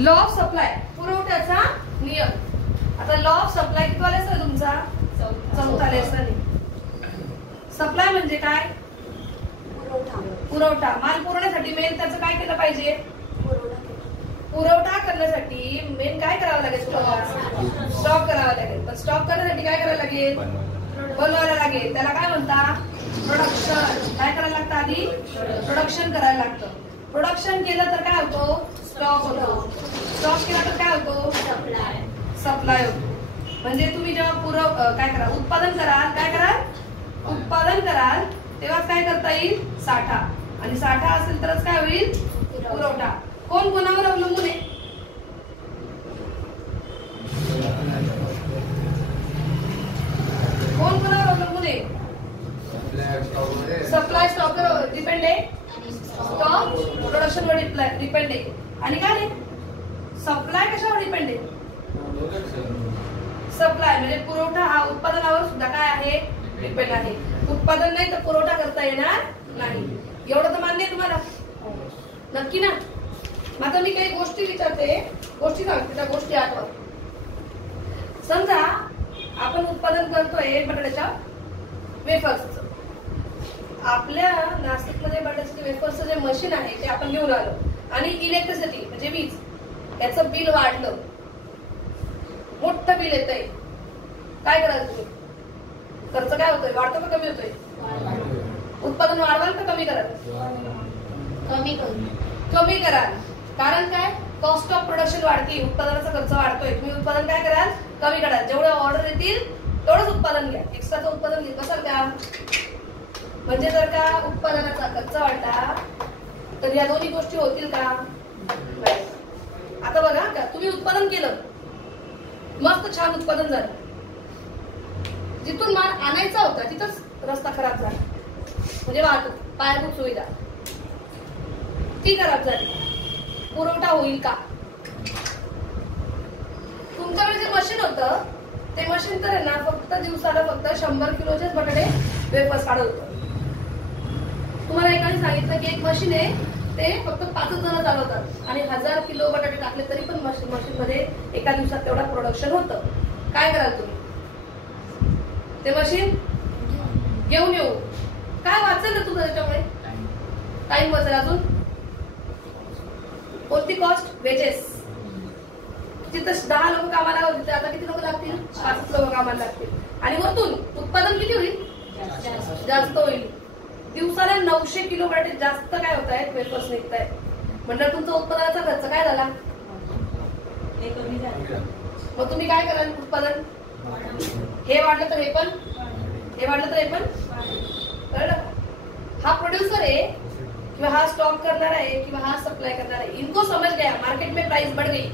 Law of supply, पुरवठ्याचा नियम। आता लॉ ऑफ सप्लाय किती वाला आहे तुमचा? चौथा लेसन आहे। सप्लाय म्हणजे काय? पुरवठा। माल पुरवण्यासाठी मेन त्याचं काय केलं पाहिजे? पुरवठा करण्यासाठी मेन काय करावं लागेल? स्टॉक करावा लागेल। पण स्टॉक करण्यासाठी काय करायला लागेल? बनवायला लागेल। त्याला काय म्हणता? प्रोडक्शन। काय करायला लागतं? आधी प्रोडक्शन करायला लागतं। प्रोडक्शन केलं तर काय होतो? स्टॉक होतो। स्टॉक केला तर काय होतो? सप्लाय होतो। म्हणजे तुम्ही जेव्हा काय कराल? उत्पादन कराल, काय कराल? उत्पादन कराल तेव्हाच काय करता येईल? साठा। आणि साठा असेल तरच काय होईल? पुरवठा। कोण कोणावर अवलंबून आहे? कोण कोणावर अवलंबून आहे? सप्लाय स्टॉकवर डिपेंड आहे, स्टॉक प्रोडक्शन वर डिपेंड आहे। आणि काय रे? सप्लाय कशावर डिपेंड आहे? सप्लाय म्हणजे पुरवठा हा उत्पादनावर सुद्धा काय आहे? डिपेंड आहे। उत्पादन नाही तर पुरवठा करता येणार नाही। एवढं तर मान्य आहे तुम्हाला? नक्की ना? आता मी काही गोष्टी विचारते, गोष्टी सांगते, त्या गोष्टी आठवा। समजा आपण उत्पादन करतोय बटाट्याच्या वेफर्सचं। आपल्या नाशिकमध्ये बटाट्याच्या वेफर्सचं जे मशीन आहे ते आपण घेऊन आलो आणि इलेक्ट्रिसिटी म्हणजे वीज याचं बिल वाढलं, मोठं बिल येतंय, काय कराल तुम्ही? खर्च काय होतोय? वाढतो का कमी होतोय? उत्पादन वाढवाल का कमी कराल? कमी कराल। कारण काय? कॉस्ट ऑफ प्रोडक्शन वाढते, उत्पादनाचा खर्च वाढतोय। तुम्ही उत्पादन काय कराल? कमी कराल। जेवढे ऑर्डर येतील तेवढंच उत्पादन घ्या, एक्स्ट्राचं उत्पादन घेत बसाल का? म्हणजे जर का उत्पादनाचा खर्च वाढला तर या दोन्ही गोष्टी होतील का? आता बघा का, तुम्ही उत्पादन केलं, मस्त छान उत्पादन झालं, जिथून माल आणायचा होता तिथंच रस्ता खराब झाला, म्हणजे वाहतूक पायाभूत सुविधा ती खराब झाली, पुरवठा होईल का? तुमच्याकडे जे मशीन होतं ते मशीन तर आहे ना फक्त दिवसाला फक्त 100 किलोचेच बटाटे वेफर्स काढत होतं। तुम्हाला एकाने सांगितलं की एक मशीन आहे ते फक्त 5 जण चालवतात आणि 1000 किलो बटाटे टाकले तरी पण मशीन मध्ये एका दिवसात तेवढा प्रोडक्शन होतं। काय कराल तुम्ही? ते मशीन घेऊन येऊ, काय वाचेल ना तुझं त्याच्यामुळे? टाइम वाचेल। अजून कोणती कॉस्ट? वेजेस। तिथं 10 लोक कामाला होते, आता किती लोक लागतील? 5 लोक कामाला लागतील। आणि वरतून उत्पादन किती होईल? जास्त होईल। दिवसाला 900 किलो बटाटे जास्त काय होत आहेत? वेफर्स निघत आहेत। म्हणजे तुमचा उत्पादनाचा खर्च काय झाला? मग तुम्ही काय कराल? उत्पादन हे वाढलं तर हे पण, हे वाढलं तर हे पण, कळलं? हा प्रोड्यूसर आहे किंवा हा स्टॉक करणार आहे किंवा हा सप्लाय करणार आहे, इनको समझ गया मार्केट में प्राइस बढ़ गई,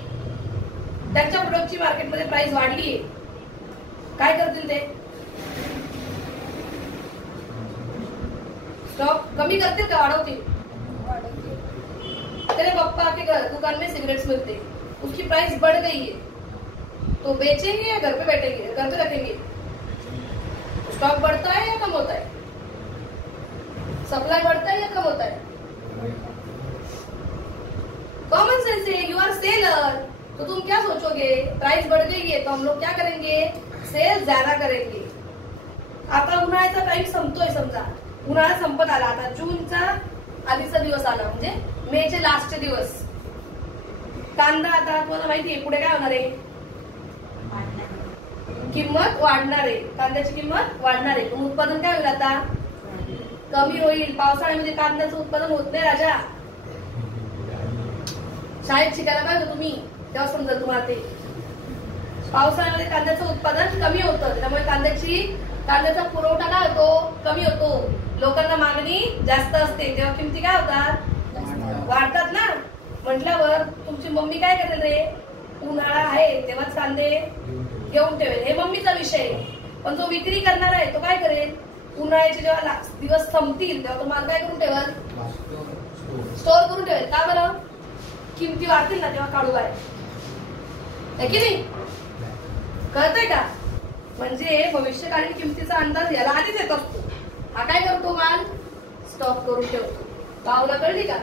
त्यांच्या प्रोडक्टची मार्केटमध्ये प्राइस वाढली आहे, काय करतील ते? स्टॉक कमी करतील का वाढवतील? तेरे पापा के दुकान में सिगरेट्स मिलते, उसकी प्राइस बढ़ गई है, तो बेचेंगे या घर पे बैठेंगे, घर पे रखेंगे? स्टॉक बढ़ता है या कम होता है? सप्लाई बढ़ता है या कम होता है? कॉमन सेंस है। यू आर सेलर, तो तुम क्या सोचोगे? प्राइस बढ़ गई है तो हम लोग क्या करेंगे? सेल ज्यादा करेंगे। आता उन्हाळ्याचा टाइम संपतोय, समजा उन्हाळा संपत आला, आता जूनचा आधीचा दिवस आला म्हणजे मेचे लास्टचे दिवस। कांदा आता तुम्हाला माहिती आहे पुढे काय होणार आहे? किंमत वाढणार आहे, कांद्याची किंमत वाढणार आहे, पण उत्पादन काय होईल? आता कमी होईल। पावसाळ्यामध्ये कांद्याचं उत्पादन होत नाही राजा। शाळेत शिकायला पाहिजे तुम्ही, तेव्हा समजेल तुम्हाला ते। पावसाळ्यामध्ये कांद्याचं उत्पादन कमी होतं, त्यामुळे कांद्याचा पुरवठा काय होतो? कमी होतो। लोकांना मागणी जास्त असते तेव्हा किमती काय होतात? वाढतात ना। म्हटल्यावर तुमची मम्मी काय करेल रे? उन्हाळा आहे तेव्हाच कांदे घेऊन ठेवेल, हे मम्मीचा विषय आहे। पण जो विक्री करणार आहे तो काय करेल? उन्हाळ्याचे जेव्हा दिवस संपतील तेव्हा तो माल काय करून ठेवेल? स्टोअर करून ठेवेल। का बरं? किमती वाढतील ना तेव्हा काढू आहे की नाही? कळतंय का? म्हणजे भविष्यकालीन किमतीचा अंदाज याला आधीच येत असतो। हा काय करतो? माल स्टॉक करून ठेवतो। भावना कळली का?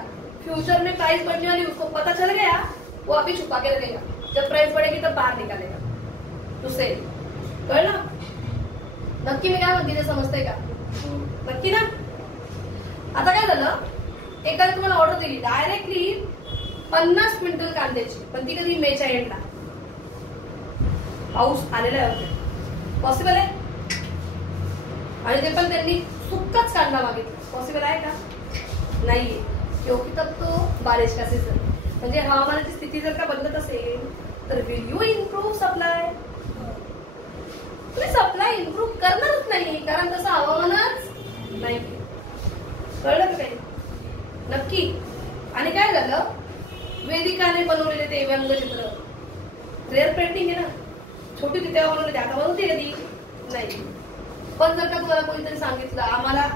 फ्यूचर में प्राइस बढ़ने वाली उसको पता चल गया वो अभी छुपा के रखेगा, जब प्राइस बढ़ेगी तब बाहर निकालेगा टू सेल. कळलं? नक्की मी काय म्हणते ते समजतंय का? नक्की ना? आता काय झालं, एकाने तुम्हाला ऑर्डर दिली डायरेक्टली 50 क्विंटल कांद्याची, पण ती कधी मेच्या एंडला, पाऊस आलेला आहे, पॉसिबल आहे? आणि ते पण त्यांनी सुक्काच कांदा मागितला, पॉसिबल आहे का? नाहीये, क्योंकि तब तो बारिश का सीझन. म्हणजे हवामानाची स्थिती जर का बदलत असेल तर विल यू इम्प्रूव्ह सप्लाय? तुम्ही सप्लाय इम्प्रूव्ह करणारच नाही, कारण तसं हवामानच नाही. कळलं का काही? नक्की. आणि काय झालं, वेदिकाने बनवलेले ते व्यंगचित्र रेअर पेंटिंग आहे ना, छोटी ती तेव्हा बनवली, आता बनवते कधी नाही. पण जर का तुम्हाला कोणीतरी सांगितलं आम्हाला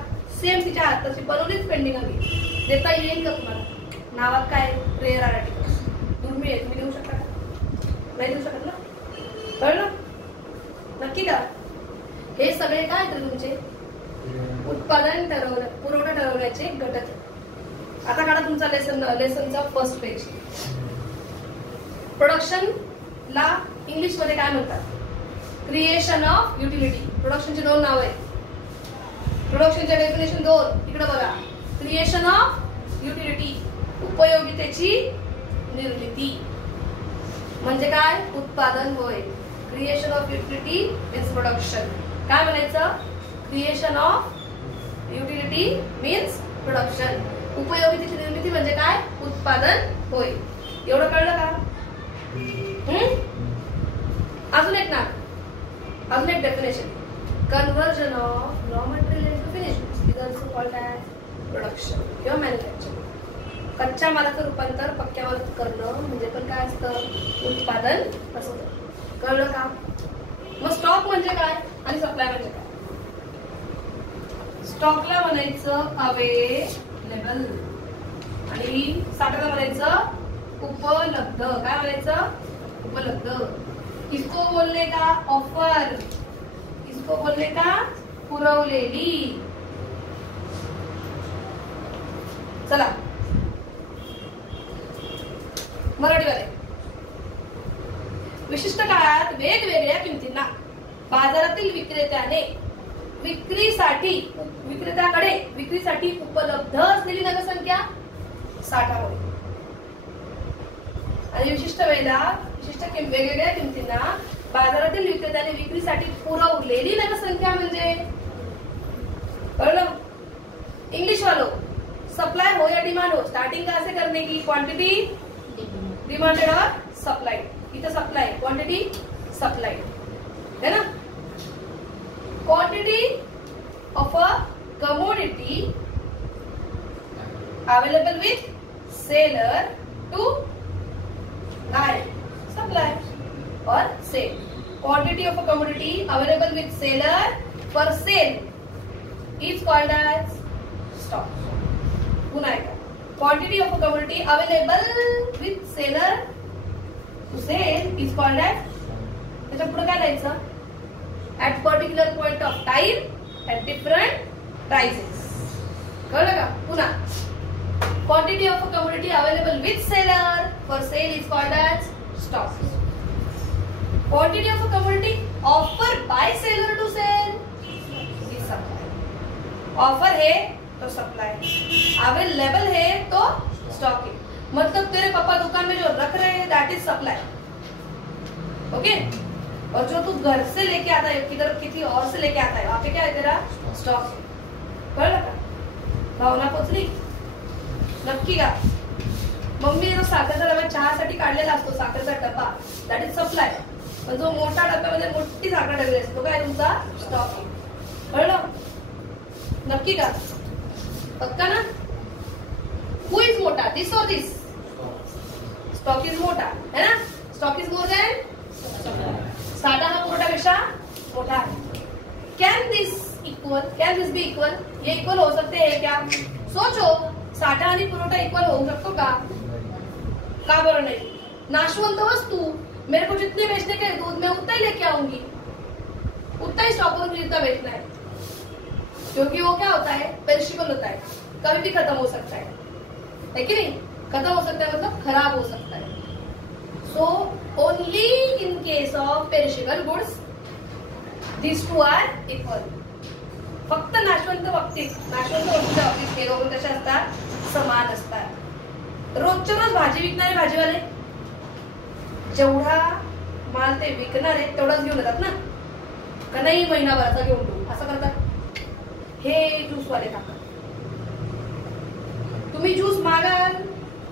सेम तिच्या हाताची बनवलीच पेंटिंग हवी, देता येईल का तुम्हाला? नावात काय? रेअर आर्टिकल, दुर्मिळ आहे, तुम्ही देऊ शकता का? नाही देऊ शकत ना. कळलं? नक्की का? हे सगळे काय तर तुमचे उत्पादन पुरवठा ठरवण्याचे घटक. आता काढा तुमचा लेसनचा फर्स्ट पेज. प्रोडक्शनला इंग्लिश मध्ये काय म्हणतात? Creation of utility. प्रोडक्शनचे 2 नाव आहेत. प्रोडक्शनचे डेफिनेशन 2 इकडे बघा. क्रिएशन ऑफ युटिलिटी, उपयोगितेची निर्मिती. म्हणजे काय? उत्पादन होय. Creation of utility is production. काय म्हणायचं? Creation of utility means production. उपयोगितेची निर्मिती म्हणजे काय? उत्पादन होय. एवढं कळलं का? अजून एक ना, अजून एक definition. Conversion of raw material into finished goods is also called as production किंवा मॅन्युफॅक्चरिंग. कच्च्या मालाचं रूपांतर पक्क्या मालात करणं म्हणजे पण काय असतं? उत्पादन असतं. कळलं का? मग स्टॉक म्हणजे काय आणि सप्लाय म्हणजे काय? स्टॉकला म्हणायचं अवेलेबल आणि साठ्याला म्हणायचं उपलब्ध. काय म्हणायचं? उपलब्ध. किसको बोलने का? ऑफर. किसको बोलने का? पुरवलेली. चला मराठीवाले. विशिष्ट काळात वेगवेगळ्या किमतींना बाजारातील विक्रेत्याकडे विक्रीसाठी उपलब्ध असलेली नगरसंख्या साठा होय. आणि विशिष्ट वेगवेगळ्या किमतींना बाजारातील विक्रेत्याने विक्रीसाठी पुरवलेली नगरसंख्या म्हणजे? कळलं? इंग्लिश वालों, सप्लाई हो या डिमांड हो, स्टार्टिंग कहां से करने की? क्वांटिटी डिमांडेड और सप्लाइड. इथं सप्लाय, क्वांटिटी सप्लाइड है ना. Quantity of a commodity available with seller to buy, supply or sale. Quantity of a commodity available with seller for sale is called as stock. पुन्हा एकदा. Quantity of a commodity available with seller to sale is called as. त्याच्या पुढे काय लिहायचं? At particular point of time at different prices. कळलं का? पुन्हा quantity of a commodity available with seller for sale is called as stock. Quantity of a commodity offered by seller to sell is supply. Offer है तो supply, available है तो stock है. मतलब तेरे पापा दुकान में जो रख रहे हैं that is supply. ओके? और जो तू घर से लेके आता है किधर किसी और से लेके आता है वहां पे क्या है? तेरा स्टॉक. कळलं का? भावना पोचली? नक्की का? मम्मी जो साखरेचा डबा चहासाठी काढलेला असतो, साखरेचा डबा दॅट इज सप्लाय. पण जो मोठा डब्यामध्ये मोठी साखर ठेवली असते तो काय? तुमचा स्टॉक. कळलं? नक्की का? पक्का ना? हु इज मोठा, दिस और दिस? स्टॉक इज मोठा है ना. स्टॉक इज मोर दॅन साठा हा पुरवठापेक्षा मोठा आहे. Can this be equal? ये इक्वल हो सकते हैं क्या? सोचो, साठा आणि पुरवठा इक्वल होऊ शकतो का? का बरं नाही? नाशवंत वस्तू मेरे को जितने बेचने के दूध में उतना ही लेके आऊंगी, उतना ही स्टॉक पर खरीदता बेचना है, क्योंकि वो क्या होता है? पेरिशेबल होता है, कभी भी खत्म हो सकता है कि नहीं? खत्म हो सकता है मतलब खराब हो सकता है. Only in case of perishable goods this two are equal. फक्त नाशवंत बाबतीत, नाशवंत वस्तूच्या बाबतीत हे दोघं कसे असतात, समान असतात. रोजच्या रोज भाजी विकणारे भाजीवाले जेवढा माल ते विकणार आहे तेवढाच घेऊन येतात ना, का नाही महिनाभराचा घेऊन ठेवू असं करतात. हे ज्यूसवाले काका, तुम्ही ज्यूस मागाल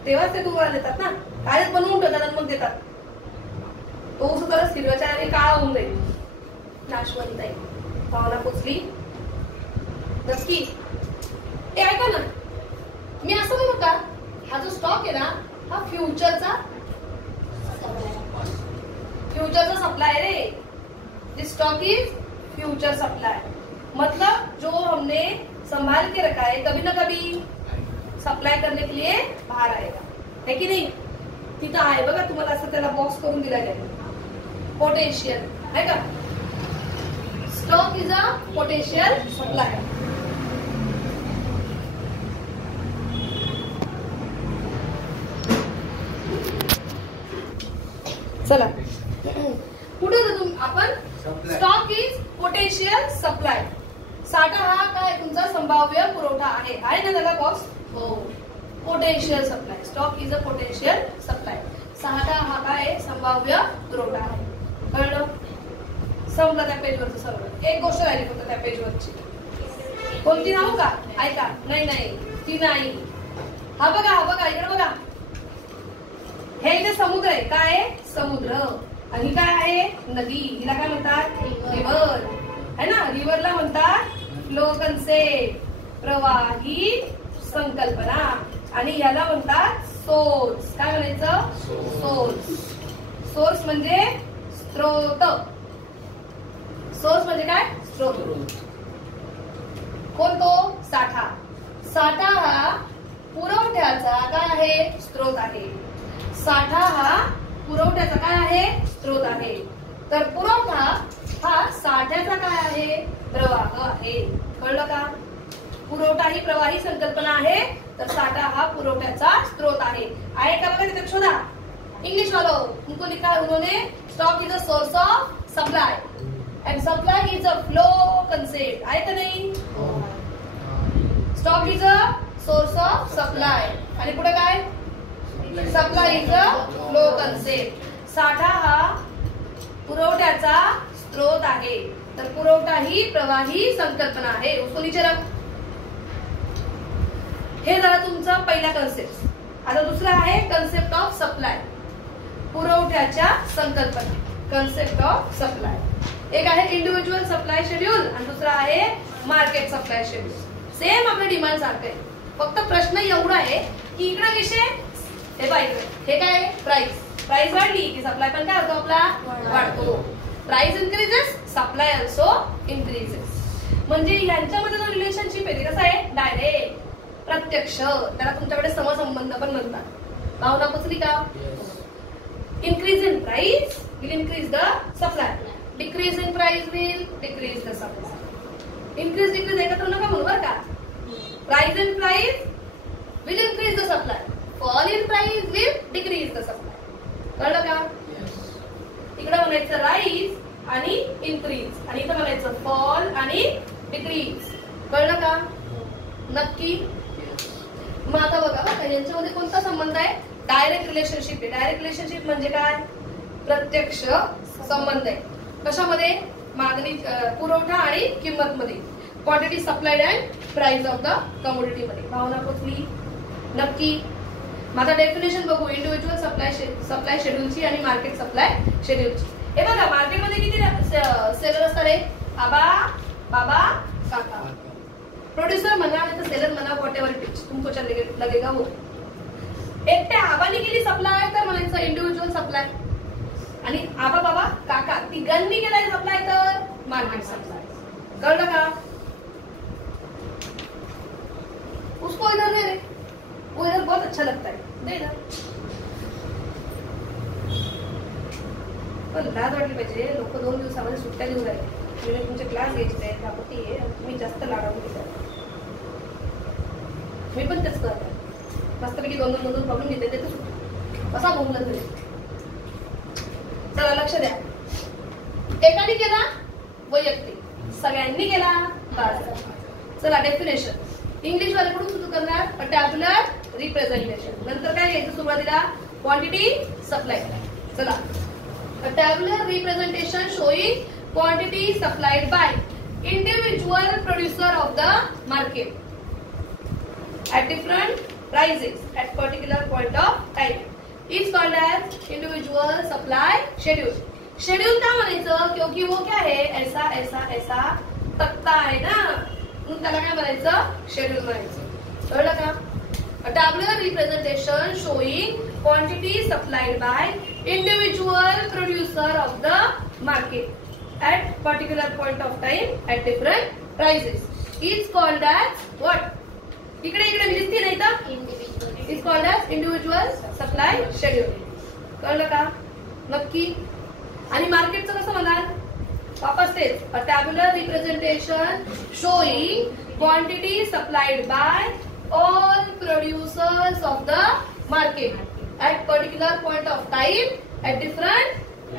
तेव्हाच ते तुम्हाला देतात ना, कायच बनवून ठेवतात आणि मग देतात. तो सुद्धा हिरव्याच्या आणि काळा होऊन जाईल, नाशवंत आहे. भावना पोचली नक्की. ते ऐका ना, मी असं म्हणू का, हा जो स्टॉक आहे ना हा फ्युचरचा सप्लाई रे. This stock is future supply. मतलब जो हमने संभाल के रखा है कभी ना कभी सप्लाई करने के लिए बाहर आएगा, है की नाही. तिथं आहे बघा, तुम्हाला असं त्याला बॉक्स करून दिला गेला, पोटेन्शियल आहे का. Stock is a potential supply. चला पुढे जाऊ आपण. Stock is potential supply. साठा हा काय तुमचा संभाव्य पुरवठा आहे ना त्याला बॉक्स. हो, potential supply. Stock is a potential supply. साठा हा काय संभाव्य पुरवठा आहे. कळलं, समजा त्या पेजवरचं सगळं. एक गोष्ट राहिली फक्त त्या पेजवरची, कोणती नाव का, ऐका. नाही ती नाही. हा बघा इकडे बघा. हे इथे समुद्र आहे. काय आहे, समुद्र. आणि काय आहे, नदी. हिला काय म्हणतात, रिव्हर है ना. रिव्हरला म्हणतात फ्लो कन्सेप्ट, प्रवाही संकल्पना. आणि याला म्हणतात सोर्स. काय म्हणायचं, सोर्स. सोर्स म्हणजे स्त्रोत. सोर्स म्हणजे काय, स्त्रोत. कोणतो, साठा. साठा हा पुरवठ्याचा काय आहे, स्त्रोत आहे. साठा हा पुरवठ्याचा काय आहे, स्त्रोत आहे. तर पुरवठा हा साठ्याचा काय आहे, प्रवाह आहे. कळलं का. पुरवठा ही प्रवाही संकल्पना आहे, तर साठा हा पुरवठ्याचा स्त्रोत आहे का बघा तिथे शोधा. इंग्लिश वालों उनको लिखा है उन्होंने, stock is a source of supply end supply is a flow concept. आहे का नाही. Stock is a source of supply आणि पुढे काय, supply is a flow concept. साठा हा पुरवठ्याचा स्त्रोत आहे, तर पुरवठा ही प्रवाही संकल्पना आहे. उसको नीचे रख. हे झालं तुमचं पहिला कन्सेप्ट. आता दुसरा आहे कन्सेप्ट ऑफ सप्लाय. पुरवठ्याच्या संकल्पना, कन्सेप्ट ऑफ सप्लाय. एक आहे इंडिव्हिज्युअल सप्लाय शेड्यूल आणि दुसरा आहे मार्केट सप्लाय शेड्यूल. सेम आपलं डिमांड सारखं आहे, फक्त प्रश्न एवढा आहे की इकडे विषय हे पाहिजे. हे काय, प्राइस. प्राइस वाढली की सप्लाय पण काय होतो आपला, वाढतो. Price increases, supply also increases. म्हणजे यांच्यामध्ये जो रिलेशनशिप आहे ते कसं आहे, डायरेक्ट, प्रत्यक्ष. त्याला तुमच्याकडे समसंबंध पण म्हणतात. भावना पोचली का. Increase in price will increase the supply, decrease in price will decrease the supply. Increase decrease एकत्र नका म्हणू बरं का. Price in price will increase the supply, fall in price will decrease the supply. कळलं का. इकडे म्हणायचं राईज आणि इन्क्रीज आणि इथं म्हणायचं फॉल आणि डिक्रीज. कळलं का नक्की. मग आता बघा यांच्यामध्ये कोणता संबंध आहे, डायरेक्ट रिलेशनशिप आहे. डायरेक्ट रिलेशनशिप म्हणजे काय, प्रत्यक्ष संबंध आहे. कशामध्ये, मागणी, पुरवठा आणि किंमत मध्ये. Quantity supplied and price of the commodity मध्ये. भावना पोचली नक्की. माझा डेफिनेशन बघू इंडिव्हिज्युअल सप्लाय शेड्यूलची आणि मार्केट सप्लाय शेड्यूलची. हे बघा मार्केटमध्ये किती सेलर असतात रे, आबा, बाबा, काका. प्रोड्युसर म्हणा नाही तर सेलर म्हणा, व्हॉट एव्हर इट इज तुमको लगेगा वो. एकट्या आबाने केली सप्लाय तर म्हणायचं इंडिव्हिज्युअल सप्लाय, आणि आबा, बाबा, काका तिघांनी केलाय सप्लाय तर मार्केट सप्लाय. कळलं का. उसको इधर दे रे, वो इधर बहुत अच्छा लगता है, दे ना. पण लाज वाटली पाहिजे. लोक 2 दिवसामध्ये सुट्ट्या देऊन राहिले. तुमचे क्लास घ्यायचे आहेत, आपत्ती आहे, तुम्ही जास्त लाडावून घेताय. मी पण तेच करते, मस्तपैकी 2-2 प्रॉब्लेम घेते, ते सुट्टी कसा बोलला तरी. चला लक्ष द्या. एकाने केला वैयक्तिक, सगळ्यांनी केला बाजार. चला डेफिनेशन इंग्लिश वाल्याकडून सुरू करणार टॅब्युलर रिप्रेझेंटेशन. नंतर काय घ्यायचं सुरुवातीला क्वांटिटी सप्लाय. चला tabular representation showing quantity supplied by individual producer of the market at different prices at particular point of time is called as individual supply schedule. Schedule का म्हणायचं क्योंकि वो क्या है ऐसा ऐसा ऐसा तक्ता आहे ना, म्हणून त्याला काय म्हणायचं शेड्यूल म्हणायचं. कळलं का? A tabular representation showing quantity supplied by individual producer of the market at particular point of time at different prices is called as what? इकडे इकडे लिहिते नाही तर individual is called as individual supply schedule. कळलं का? नक्की. आणि मार्केटचं कसं म्हणाल? वापस तेच a tabular representation showing quantity supplied by all producers of the market at particular point of time at different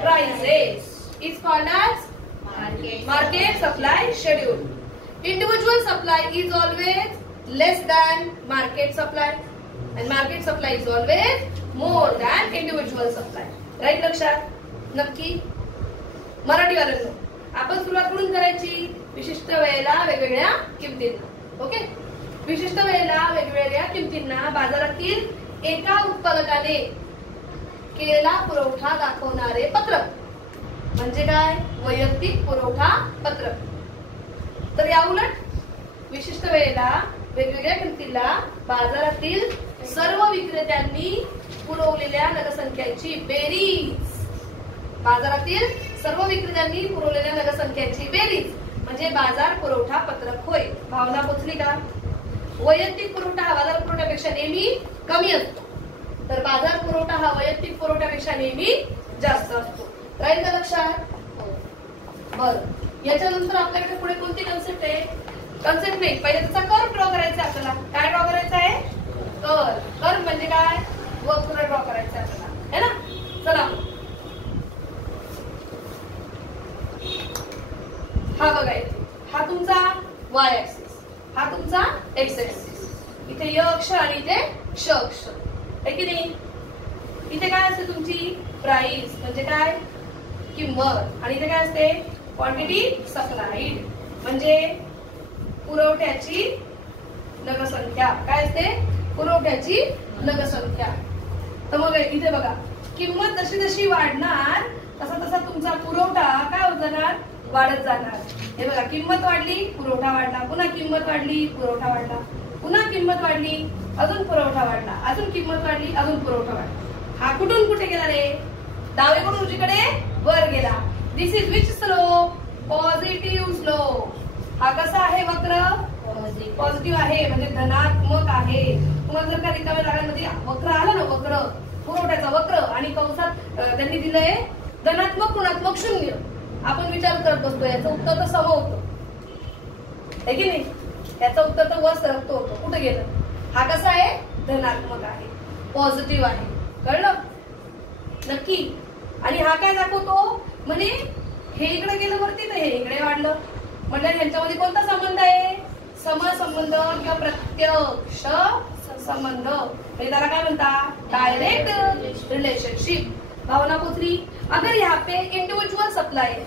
prices is called as market supply schedule. Individual supply is always less than market supply and market supply is always more than individual supply. Right लक्षात? नक्की. मराठीवाल्यांनो आपण सुरुवात कुठून करायची? विशिष्ट वेळेला वेगवेगळ्या किमतींना. Okay. विशिष्ट वेळेला वेगवेगळ्या किमतींना बाजारातील एका उत्पादकाने केलेला पुरवठा दाखवणारे पत्रक म्हणजे काय? वैयक्तिक पुरवठा पत्रक. तर या उलट विशिष्ट वेळेला वेगवेगळ्या किमतीला बाजारातील सर्व विक्रेत्यांनी पुरवलेल्या नगरसंख्यांची बेरीज. बाजारातील सर्व विक्रेत्यांनी पुरवलेल्या नगरसंख्यांची बेरीज म्हणजे बाजार पुरवठा पत्रक होय. भावना पोचली का? वैयक्तिक पुरवठा हा बाजार पुरवठ्यापेक्षा नेहमी कमी असतो, तर बाजार पुरवठा हा वैयक्तिक पुरवठ्यापेक्षा नेहमी जास्त असतो. राहील का लक्षात? बर. याच्यानंतर आपल्याकडे पुढे कोणती कन्सेप्ट आहे? कन्सेप्ट नाही, पहिले त्याचा कर्व ड्रॉ करायचा आपल्याला. काय ड्रॉ करायचा आहे? कर्व. कर्व म्हणजे काय? वक्र ड्रॉ करायचा आपल्याला, है ना? चला हा बघा इथे, हा तुमचा वाय ऍक्सिस, हा तुमचा एक्स ऍक्सिस. इथे य अक्ष आणि इथे श अक्ष आहे की नाही? इथे काय असते तुमची प्राइस म्हणजे काय? किंमत. आणि इथे काय असते? क्वांटिटी सप्लाइड म्हणजे पुरवठ्याची नगरसंख्या. काय असते? पुरवठ्याची नगरसंख्या. तर मग इथे बघा किंमत जशी जशी वाढणार तसा तसा तुमचा पुरवठा काय होत जाणार? वाढत जाणार. हे बघा किंमत वाढली पुरवठा वाढला, पुन्हा किंमत वाढली पुरवठा वाढला, पुन्हा किंमत वाढली अजून पुरवठा वाढला, अजून किंमत वाढली अजून पुरवठा वाढला. हा कुठून कुठे गेला रे? डावीकडून उजवीकडे वर गेला. This is which slope? Positive slope. हा कसा आहे वक्र? पॉझिटिव्ह आहे म्हणजे धनात्मक आहे. तुम्हाला जर का रिकाम्या जागांमध्ये वक्र आला ना, वक्र पुरवठ्याचा वक्र आणि कंसात त्यांनी दिलंय धनात्मक ऋणात्मक शून्य, आपण विचार करत बसतो याचं उत्तर तर सम होतं आहे की नाही? याचं उत्तर तर वर सरकतो होतो. कुठे गेलं? हा कसा आहे? धनात्मक आहे, पॉझिटिव्ह आहे. कळलं? नक्की. आणि हा काय दाखवतो? म्हणे हे इकडे गेलं वरती तर हे इकडे वाढलं. म्हणजे यांच्यामध्ये कोणता संबंध आहे? समसंबंध किंवा प्रत्यक्ष संबंध. म्हणजे त्याला काय म्हणतात? Direct relationship. भावना पोचली? अगर यहाँ पे इंडिव्हिज्युअल सप्लाय आहे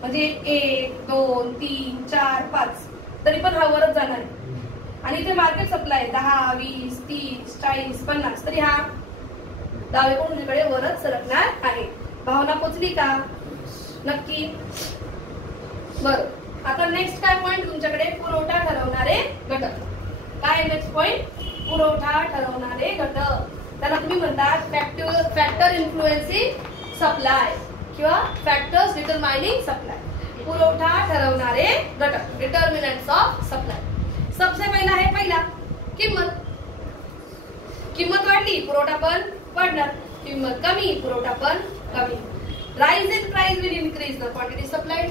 म्हणजे 1 2 3 4 5 तरी पण हा वरच जाणार आहे. आणि इथे मार्केट सप्लाय 10 20 30 40 50 तरी हा डावीकडून उजवीकडे वरच सरकणार आहे. भावना पोचली का? नक्की. बर. आता नेक्स्ट काय पॉइंट तुमच्याकडे? पुरवठा ठरवणारे घटक. काय नेक्स्ट पॉइंट? पुरवठा ठरवणारे घटक. त्याला तुम्ही म्हणतात फॅक्टर इन्फ्लुएन्सिंग सप्लाय किंवा फॅक्टर्स डिटरमाइनिंग सप्लाय. पुरवठा ठरवणारे घटक, डिटर्मिनंट्स ऑफ सप्लाय. सबसे पहिला आहे पहिला किंमत. किंमत वाढली पुरवठा पण वाढणार, किंमत कमी पुरवठा पण कमी. Rise in price will increase the quantity supplied,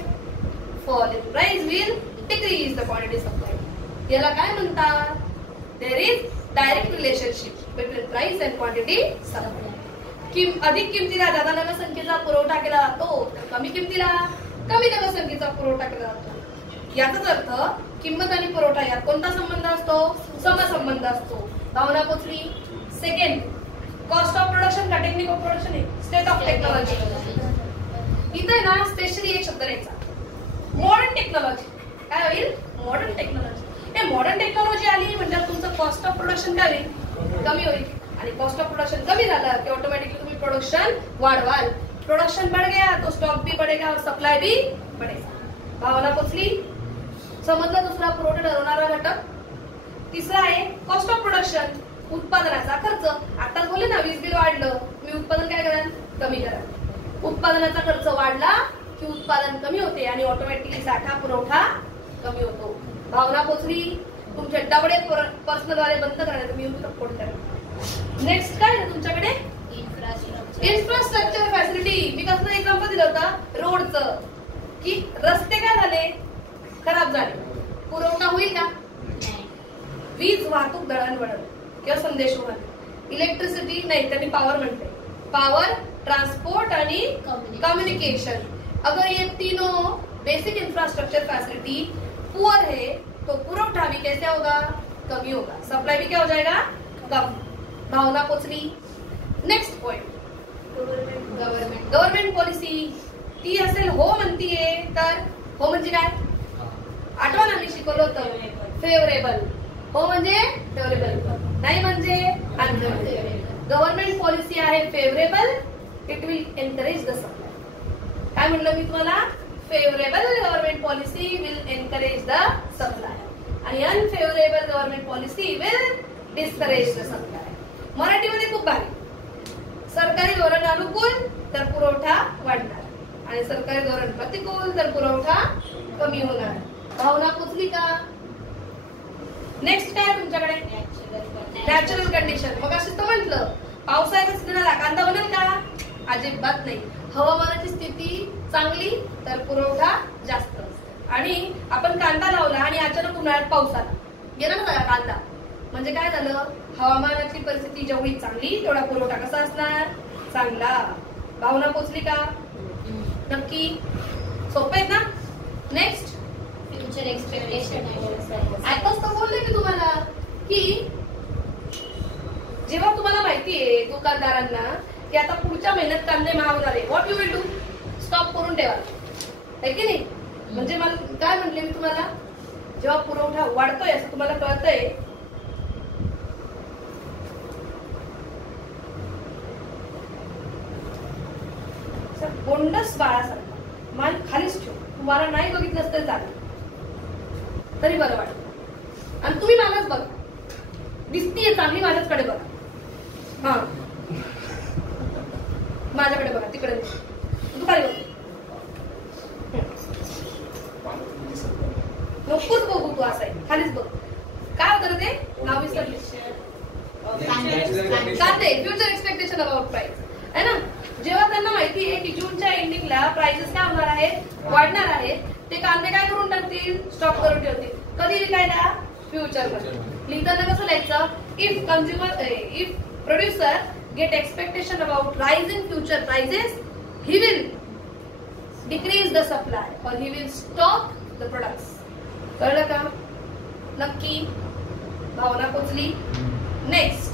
fall in price will decrease the quantity supplied. याला काय म्हणतात? There is direct relationship between price and quantity supplied. अधिक किमतीला जादा नगरसंख्येचा पुरवठा केला जातो तर कमी किमतीला कमी नगरसंख्येचा पुरवठा केला जातो. याचाच अर्थ किंमत आणि पुरवठा यात कोणता संबंध असतो? समसंबंध असतो. भावना पोचली. सेकंड, कॉस्ट ऑफ प्रोडक्शन का टेक्निक ऑफ प्रोडक्शन आहे? State of technology. इथे ना स्पेशली एक शब्द द्यायचा, मॉडर्न टेक्नॉलॉजी. काय होईल? Modern technology. हे मॉडर्न टेक्नॉलॉजी आली म्हणजे तुमचं कॉस्ट ऑफ प्रोडक्शन काय होईल? कमी होईल. आणि कॉस्ट ऑफ प्रोडक्शन कमी झालं की ऑटोमॅटिकली तुम्ही प्रोडक्शन वाढवाल. प्रोडक्शन बढ़ गया तो स्टॉक भी बढ़ेगा और सप्लाय भी बढ़ेगा. भावना पोचली. समजलं. दुसरा पुरवठा ठरवणारा घटक. तिसरा आहे कॉस्ट ऑफ प्रोडक्शन, उत्पादनाचा खर्च. आताच बोलले ना, वीज बिल वाढलं मी उत्पादन काय कराल? कमी कराल. उत्पादनाचा खर्च वाढला की उत्पादन कमी होते आणि ऑटोमॅटिकली साठा पुरवठा कमी होतो. भावना पोचली. तुमचे डबडे पर्सनल वाले बंद करायला तुम्ही सपोर्ट करा. नेक्स्ट काय आहे तुमच्याकडे? Infrastructure facility. मी कसं एक्झाम्पल दिलं होतं रोडचं, की रस्ते काय झाले? खराब झाले. पुरवठा होईल का? वीज वाहतूक दळणवळण किंवा संदेशवहन. इलेक्ट्रिसिटी नाही, त्यांनी पॉवर म्हणते. पॉवर, ट्रांसपोर्ट आणि कम्युनिकेशन. अगर ये तीनों बेसिक इंफ्रास्ट्रक्चर फैसिलिटी पुअर है तो पुरवठा भी कैसे होगा? कमी होगा. सप्लाई भी क्या हो जाएगा? कम. भावना पोचली. Next point, government policy. ती असेल हो म्हणतीये तर हो म्हणजे काय? आठवण आम्ही शिकवलं होतं फेवरेबल. हो म्हणजे फेवरेबल, नाही म्हणजे अनफेवरेबल. गव्हर्नमेंट पॉलिसी आहे favourable, it will encourage the supply. काय म्हणलं मी तुम्हाला? Favourable government policy will encourage the supply आणि unfavourable government policy will discourage the supply. मराठीमध्ये खूप भारी. सरकारी धोरण अनुकूल तर पुरवठा वाढणार आणि सरकारी धोरण प्रतिकूल तर पुरवठा कमी होणार. भावना पोचली का? नेक्स्ट काय तुमच्याकडे? Natural condition. मग असं तर म्हटलं पावसाळ्याच्या सीझनला कांदा बनेल का? अजिबात नाही. हवामानाची स्थिती चांगली तर पुरवठा जास्त असतो. आणि आपण कांदा लावला आणि अचानक उन्हाळ्यात पाऊस आला, गेला ना सगळा कांदा. म्हणजे काय झालं? हवामानाची परिस्थिती जेवढी चांगली तेवढा पुरवठा कसा असणार? चांगला. भावना पोचली का? नक्की. सोपे आहेत ना? Next, future expectation. आताच तर बोलले मी तुम्हाला की जेव्हा तुम्हाला माहितीये दुकानदारांना की आता पुढच्या महिन्यात कांदे महाग होणार आहे, what you will do? Stock करून ठेवा, आहे की नाही? म्हणजे मला काय म्हटले मी तुम्हाला, जेव्हा पुरवठा वाढतोय असं तुम्हाला कळतंय, बोंडस बाळासारखा मान खालीच ठेव. तुम्हाला नाही बघितलं तरी चालेल, तरी बरं वाटत. आणि तुम्ही मागच बघा, दिसतीये चांगली माझ्याकडे बघा. हा, माझ्याकडे बघा, तिकडे तू काय बघ. नकोच बघू तू, असं आहे खालीच बघ. काय होतं ते नाव विसरले का? ते फ्युचर एक्सपेक्टेशन अबाउट प्राइस आहे ना. जेव्हा त्यांना माहिती आहे की जूनच्या एंडिंगला प्राइसेस काय होणार आहेत? वाढणार आहेत, ते कांदे काय करून टाकतील? स्टॉक करून ठेवतील. कधी विकायला? फ्युचर मध्ये. लिहिताना कसं लिहायचं? If producer get expectation about rise in future prices, he will decrease the supply और he will stock the products. कळलं का? नक्की. भावना पोचली. Next,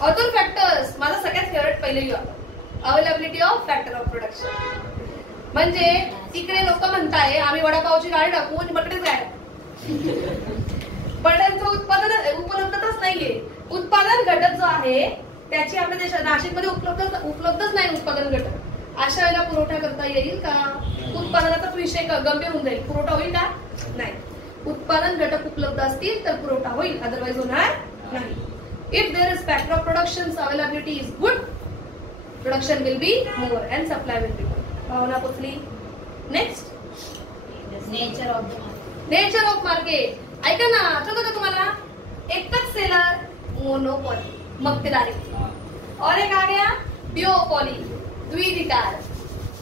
other factors. माझा सगळ्यात फेवरेट पहिले availability of factor of production. म्हणजे तिकडे लोक म्हणताय आम्ही वडापावची गाडी टाकू आणि बटाटे जायला, बटाट्यांचं उत्पादन उपलब्धताच नाहीये. उत्पादन घटक जो आहे त्याची आपल्या देशात नाशिकमध्ये उपलब्धच नाही उत्पादन घटक. अशा वेळेला पुरवठा करता येईल का? उत्पादनाचा विषय गंभीर होऊन जाईल. पुरवठा होईल का? नाही. उत्पादन घटक उपलब्ध असतील तर पुरवठा होईल, अदरवाइज होणार नाही. If there is factor of production's availability is good, production will be more and supply will be more. भावना पोचली. Next, nature of the market. Nature of market. ऐका ना, आठवतं का तुम्हाला? एकच सेलर, मोनोपॉली, मक्तेदारी. और एक आ गया डिओपॉली, द्विधिकार.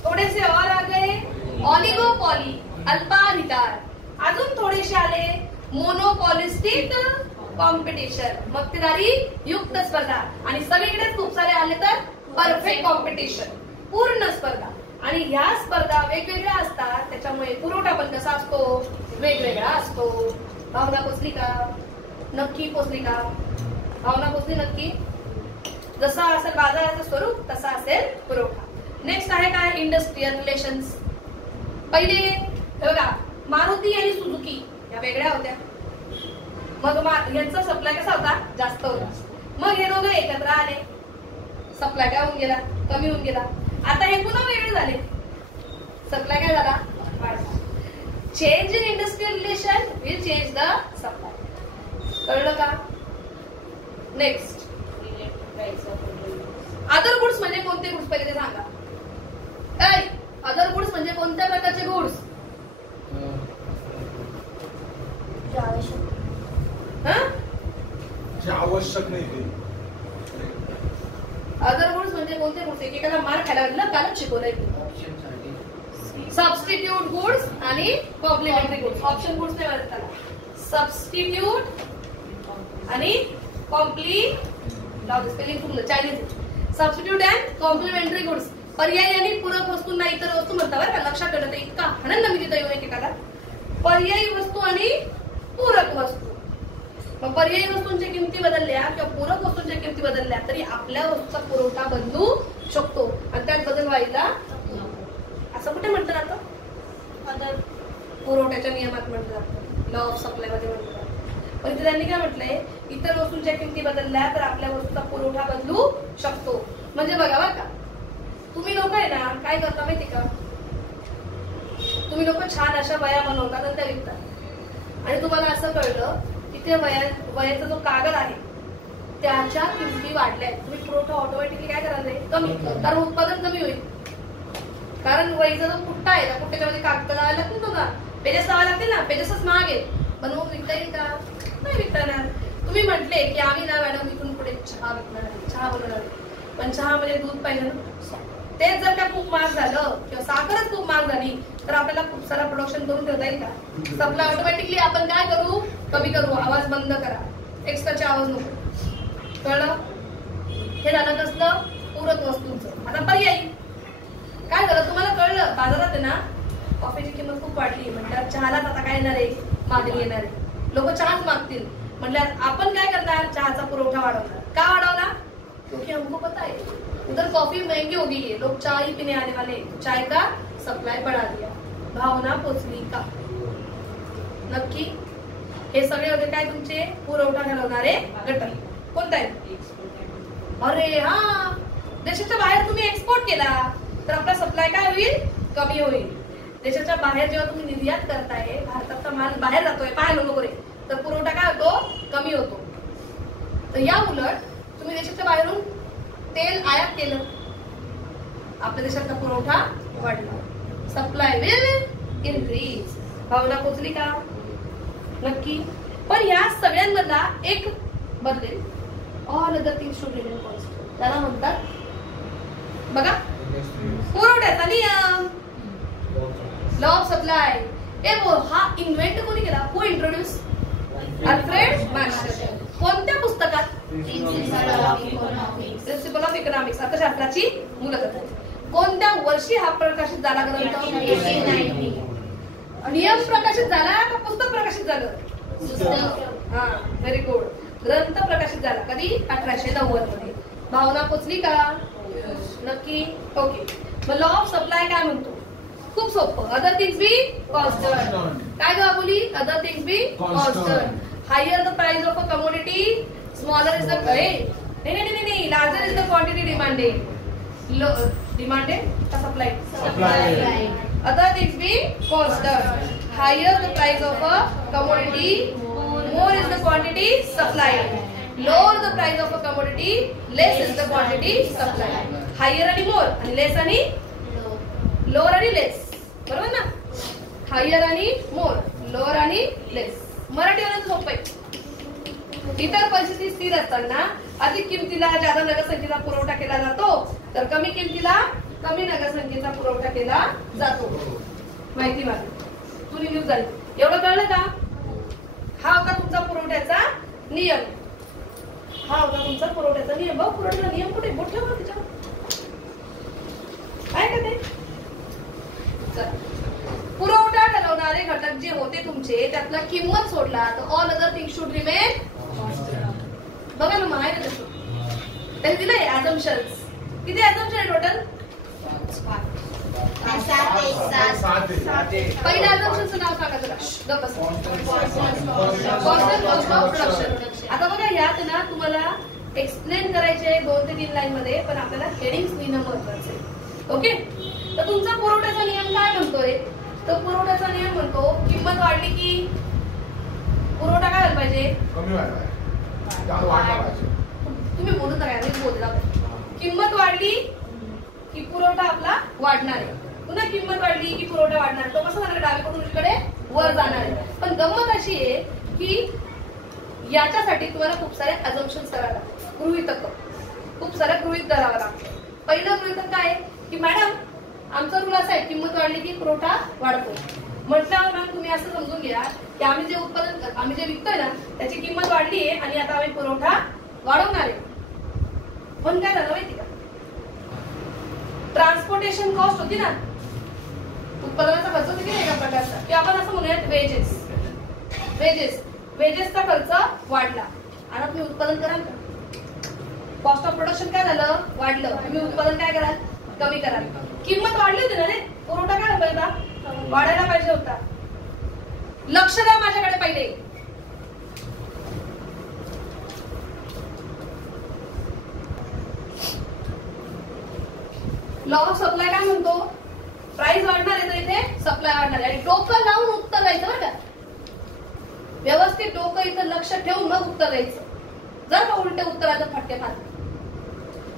थोड़े से और आ गए ऑलिगोपॉली, अल्पाधिकार. अजून थोडेसे आले मोनोपॉलिस्टिक कॉम्पिटिशन, मक्तेदारी युक्त स्पर्धा. आणि सगळीकडेच खूप सारे आले तर परफेक्ट कॉम्पिटिशन, पूर्ण स्पर्धा. आणि ह्या स्पर्धा वेगवेगळ्या असतात, त्याच्यामुळे पुरवठा पण कसा असतो, वेगवेगळा असतो. भावना पोचली का? नक्की पोचली का? भावना पोचली नक्की? जसा असेल बाजाराचं स्वरूप तसा असेल पुरवठा. नेक्स्ट आहे काय? Industrial relations. पहिले हे बघा, मारुती आणि सुझुकी या वेगळ्या होत्या. मग यांचा सप्लाय कसा होता? जास्त होता. मग हे दोघं एकत्र आले, सप्लाय काय होऊन गेला? कमी होऊन गेला. आता हे पुन्हा वेगळे झाले, सप्लाय काय झाला? वाढला. Change in industrial relation will change the supply. कळलं का? नेक्स्ट, अदर गुड्स म्हणजे कोणते गुड्स पहिले ते सांगा. काय अदर गुड्स म्हणजे कोणत्या प्रकारचे गुड्स? आवश्यक नाही ते. अदर गुड्स म्हणजे कोणते गुड्स? एकेकाला मार खायला लागलं, कालच शिकवलंय. सबस्टिट्यूट गुड्स आणि कॉम्प्लिमेंटरी गुड्स. ऑप्शन गुड्स नाही म्हणतात त्याला. सबस्टिट्यूट आणि स्पेलिंग चुकलं, Chinese. Substitute and complementary goods. पर्यायी आणि पूरक वस्तूंना इतर वस्तू म्हणतात बरं का, लक्षात ठेवलं. इतका आनंद मी तिथं येऊन एकेकाला. पर्यायी वस्तू आणि पूरक वस्तू. मग पर्यायी वस्तूंच्या किमती बदलल्या किंवा पूरक वस्तूंच्या किमती बदलल्या तरी आपल्या वस्तूचा पुरवठा बदलू शकतो. आणि त्यात बदल व्हायला असं कुठे म्हणतात? आता पुरवठ्याच्या नियमात म्हटलं जातं, लॉ ऑफ सप्लाय मध्ये म्हटलं जातं. पण इथे त्यांनी काय म्हटलंय? इतर वस्तूंच्या किमती बदलल्या तर आपल्या वस्तूचा पुरवठा बदलू शकतो. म्हणजे बघा बरं का, तुम्ही लोक आहे ना काय करता माहिती का? तुम्ही लोक छान अशा वया बनवतात आणि त्या विकतात. आणि तुम्हाला असं कळलं की ते वयाचा जो कागद आहे त्याच्या किमती वाढल्या. तुम्ही पुरवठा ऑटोमॅटिकली काय करायला नाही? कमी. कारण उत्पादन कमी होईल. कारण वहीचा जो पुट्टा आहे त्या पुट्ट्याच्यामध्ये कागद लावायला लागतील, तो ना पेजेस लावायला लागतील ना. पेजेसच महाग आहे, पण मग विकता येईल का? नाही विकता येणार. तुम्ही म्हटले की आम्ही ना मॅडम इथून पुढे चहा विकणार आहे, चहा बनवणार आहे, पण चहामध्ये दूध पाहिजे ना. तेच जर का खूप महाग झालं किंवा साखरच खूप महाग झाली तर आपल्याला खूप सारा प्रोडक्शन करून ठेवता येईल का? सप्लाय ऑटोमॅटिकली आपण काय करू? कमी करू. आवाज बंद करा, एक्स्ट्राचे आवाज नको. कळलं? हे झालं कसलं? पूरक वस्तूंचं. आता पर्यायी काय झालं? तुम्हाला कळलं बाजारात आहे ना कॉफीची किंमत खूप वाढली, म्हटल्यावर चहालाच आता काय येणार आहे? मागणी येणार आहे. लोक चहाच मागतील. म्हटल्यावर आपण काय करणार? चहाचा पुरवठा वाढवणार. का वाढवला? क्योंकि हमको पता है उधर कॉफी महंगी हो गई है, लोग चाय पीने आने वाले, चाय का सप्लाय बढ़ा दिया. भावना पोचली का? नक्की? हे सगळे होते काय तुमचे पुरवठा ठरवणारे घटक. कोणता आहे? अरे हा, देशाच्या बाहेर तुम्ही एक्सपोर्ट केला तर आपला सप्लाय काय होईल? कमी होईल. देशाच्या बाहेर जेव्हा तुम्ही निर्यात करताय, भारताचा माल बाहेर जातोय पाहायला नको रे, तर पुरवठा काय होतो? कमी होतो. तर या उलट तुम्ही देशाच्या बाहेरून तेल आयात केलं, आपल्या देशाचा पुरवठा वाढला. Supply will increase. भावना पोचली का? नक्की? पण या सगळ्यांमधला एक बदलेल. All other things should remain constant. त्याला म्हणतात बघा पुरवठ्याचा नियम, लॉ ऑफ सप्लाय. हा इन्व्हेंट कोणी केला? हु इंट्रोड्यूस? Alfred Marshall. कोणत्या पुस्तकात? प्रिन्सिपल ऑफ इकॉनॉमिक्स, अर्थशास्त्राची मूलतत्त्वे. कोणत्या वर्षी हा प्रकाशित झाला ग्रंथ? नियम प्रकाशित झाला का पुस्तक प्रकाशित झालं? हा, व्हेरी गुड. ग्रंथ प्रकाशित झाला कधी? 1890 मध्ये. भावना पोचली का? नक्की? ओके. मग लॉ ऑफ सप्लाय काय म्हणतो? खूप सोपं. Other things be constant. काय ग बोली? Other things be constant. Higher the price of a commodity, smaller is the नाही, larger is the quantity demanded. Demanded का supply? Other things be constant. Higher the price of a commodity, more is the quantity supplied. Lower the price of a commodity, less is the quantity supplied. Higher आणि more आणि less आणि lower आणि less. बरोबर ना? Higher आणि more, lower आणि less. मराठीमध्ये सोपं आहे. इतर परिस्थिती स्थिर असताना अधिक किमतीला जादा नगरसंख्येचा पुरवठा केला जातो, तर कमी किमतीला कमी नगरसंख्येचा पुरवठा केला जातो. माहिती मागली तुझी न्यूज झाली. एवढं कळलं का? हा होता तुमचा पुरवठ्याचा नियम हा होता तुमचा पुरवठ्याचा नियम. बघ पुरवठ्याचा नियम कुठे मोठ्या बघ त्याच्यावर काय का ते. पुरवठा ठरवणारे घटक जे होते तुमचे त्यातला किंमत सोडला तर all other thing should remain. बघा ना माहिती आहे तसं त्याने दिलंय अझम्पशन्स. किती अझम्पशन आहे टोटल? पहिल्या अझम्पशनचं नाव सांगा जरा. गप्प बसा. प्रोडक्शन. आता बघा यात ना तुम्हाला एक्सप्लेन करायचे 2 ते 3 लाईन मध्ये, पण आपल्याला हेडिंग्स लिहिणं महत्वाचं आहे. ओके. तर तुमचा पुरवठ्याचा नियम काय म्हणतोय? तर पुरवठ्याचा नियम म्हणतो किंमत वाढली की पुरवठा काय झाला पाहिजे? कमी वाढला पाहिजे. तुम्ही बोलत काय बोलला. किंमत वाढली की पुरवठा आपला वाढणार आहे. पुन्हा किंमत वाढली की पुरवठा वाढणार. तो कसं जाणार? डावीकडून उजवीकडे वर जाणार आहे. पण गंमत अशी आहे की याच्यासाठी तुम्हाला खूप सारे अझम्पशन्स करावे लागतात. गृहीतक खूप सारे गृहीत धरावं लागतं. पहिलं गृहीतक काय की मॅडम आमचा रूल असा आहे किंमत वाढली की पुरवठा वाढतो. म्हटल्यावर मॅम तुम्ही असं समजून घ्या की आम्ही जे उत्पादन आम्ही जे विकतोय ना त्याची किंमत वाढली आहे आणि आता आम्ही पुरवठा वाढवणार आहे. पण काय झालं माहिती का? ट्रान्सपोर्टेशन कॉस्ट होती ना, उत्पादनाचा खर्च किती एका प्रकारचा की आपण असं म्हणूयात वेजेसचा खर्च वाढला आणि तुम्ही उत्पादन कराल का? कॉस्ट ऑफ प्रोडक्शन काय झालं? वाढलं. तुम्ही उत्पादन काय कराल? कमी कराल. किंमत वाढली होती ना रे, पुरवठा काय पाहिजे? वाढायला पाहिजे होता. लक्ष द्या माझ्याकडे पहिले. लॉ ऑफ सप्लाय काय म्हणतो? प्राइस वाढणार आहे तर इथे सप्लाय वाढणार आहे. आणि डोकं लावून उत्तर द्यायचं बरं का. व्यवस्थित डोकं इथं लक्ष ठेवून मग उत्तर द्यायचं. जर का उलटे उत्तराचं फटके फार.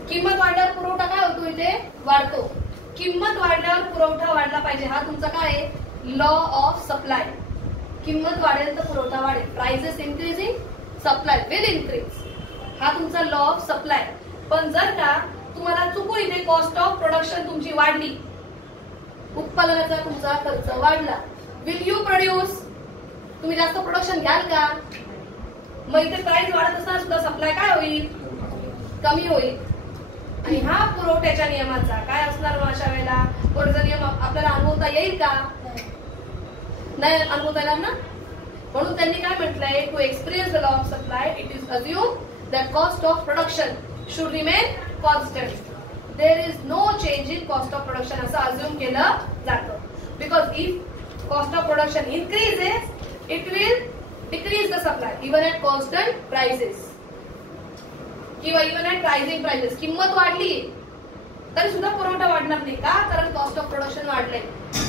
किंमत वाढल्यावर पुरवठा काय होतो? इथे वाढतो. किंमत वाढल्यावर पुरवठा वाढला पाहिजे. हा तुमचा काय आहे? Law of supply. किंमत वाढेल तर पुरवठा वाढेल. Prices increasing, supply will increase. हा तुमचा लॉ ऑफ सप्लाय. पण जर का तुम्हाला चुकून इथे कॉस्ट ऑफ प्रोडक्शन तुमची वाढली, उत्पादनाचा तुमचा खर्च वाढला, विल यू प्रोड्यूस? तुम्ही जास्त प्रोडक्शन घ्याल का? मग इथे प्राइस वाढत असताना सुद्धा सप्लाय काय होईल? कमी होईल. आणि हा पुरवठ्याच्या नियमाचा काय असणार मग अशा वेळेला? पुरवठ्याचा नियम आपल्याला अनुभवता येईल का? नाही अनुभवता येणार ना. म्हणून त्यांनी काय म्हटलंय? To experience the law of supply it is assume that cost of production should remain constant. There is no change in cost of production असं अज्युम केलं जातं. Because if cost of production increases it will decrease the supply even at constant prices किंवा even at rising prices. किंमत वाढली तरी सुद्धा पुरवठा वाढणार नाही का? कारण कॉस्ट ऑफ प्रोडक्शन वाढलंय.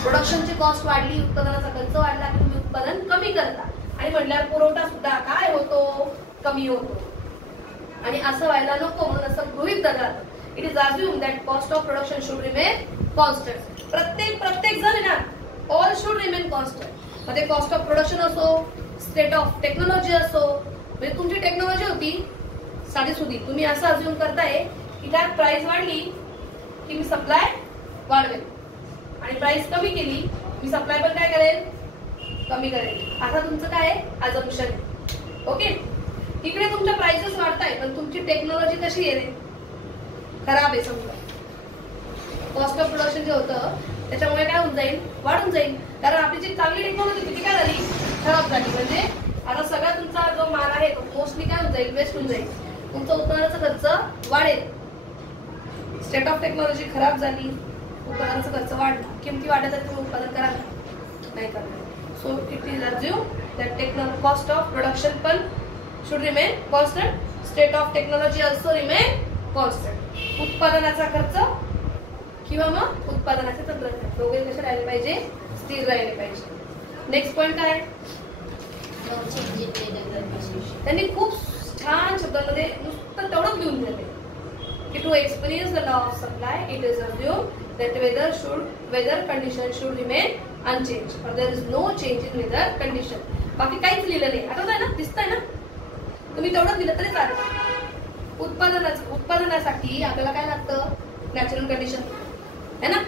प्रोडक्शनची कॉस्ट वाढली, उत्पादनाचा खर्च वाढला की तुम्ही उत्पादन कमी करता आणि म्हटल्यावर पुरवठा सुद्धा काय होतो? कमी होतो. आणि असं व्हायला नको म्हणून असं गृहीत धरलं. It is assume that cost of production should remain constant. प्रत्येक जण ना ऑल शुड रिमेन कॉन्स्टंट. मग ते कॉस्ट ऑफ प्रोडक्शन असो, स्टेट ऑफ टेक्नॉलॉजी असो, म्हणजे तुमची टेक्नॉलॉजी होती साधीसुधी. तुम्ही असं अज्युम करताय की त्यात प्राइस वाढली की मी सप्लाय वाढवेल आणि प्राइस कमी केली मी सप्लाय पण काय करेल? कमी करेल. आता तुमचं काय आहे? अझम्पशन. ओके. इकडे तुमच्या प्राइसेस वाढताय पण तुमची टेक्नॉलॉजी कशी आहे? खराब आहे. समजा कॉस्ट ऑफ प्रोडक्शन जे होतं त्याच्यामुळे काय होऊन जाईल? वाढून जाईल. कारण आपली जी चांगली टेक्नॉलॉजी होती ती काय झाली? खराब झाली. म्हणजे आता सगळा तुमचा जो माल आहे तो मोस्टली काय होऊन जाईल? वेस्ट होऊन जाईल. तुमचा उत्पादनाचा खर्च वाढेल. स्टेट ऑफ टेक्नॉलॉजी खराब झाली, उत्पादनाचा खर्च वाढला, किमती वाढल्या तर तुम्ही उत्पादन करा नाही करणार. So it is assume that technology cost of production पण should remain constant. State of technology also remain constant. उत्पादनाचा खर्च किंवा मग उत्पादनाचे तंत्रज्ञान दोघे कसे राहिले पाहिजे? स्थिर राहिले पाहिजे. नेक्स्ट पॉइंट काय? त्यांनी खूप छान शब्दांमध्ये नुसतं तेवढंच लिहून दिले की to experience the law of supply it is assume that weather condition should remain unchange और there is no change in weather condition. बाकी काहीच लिहिलं नाही. आठवत आहे ना? दिसतंय ना? तुम्ही तेवढंच दिलं तरी चालेल. उत्पादनासाठी आपल्याला काय लागतं? नॅचरल कंडिशन है ना.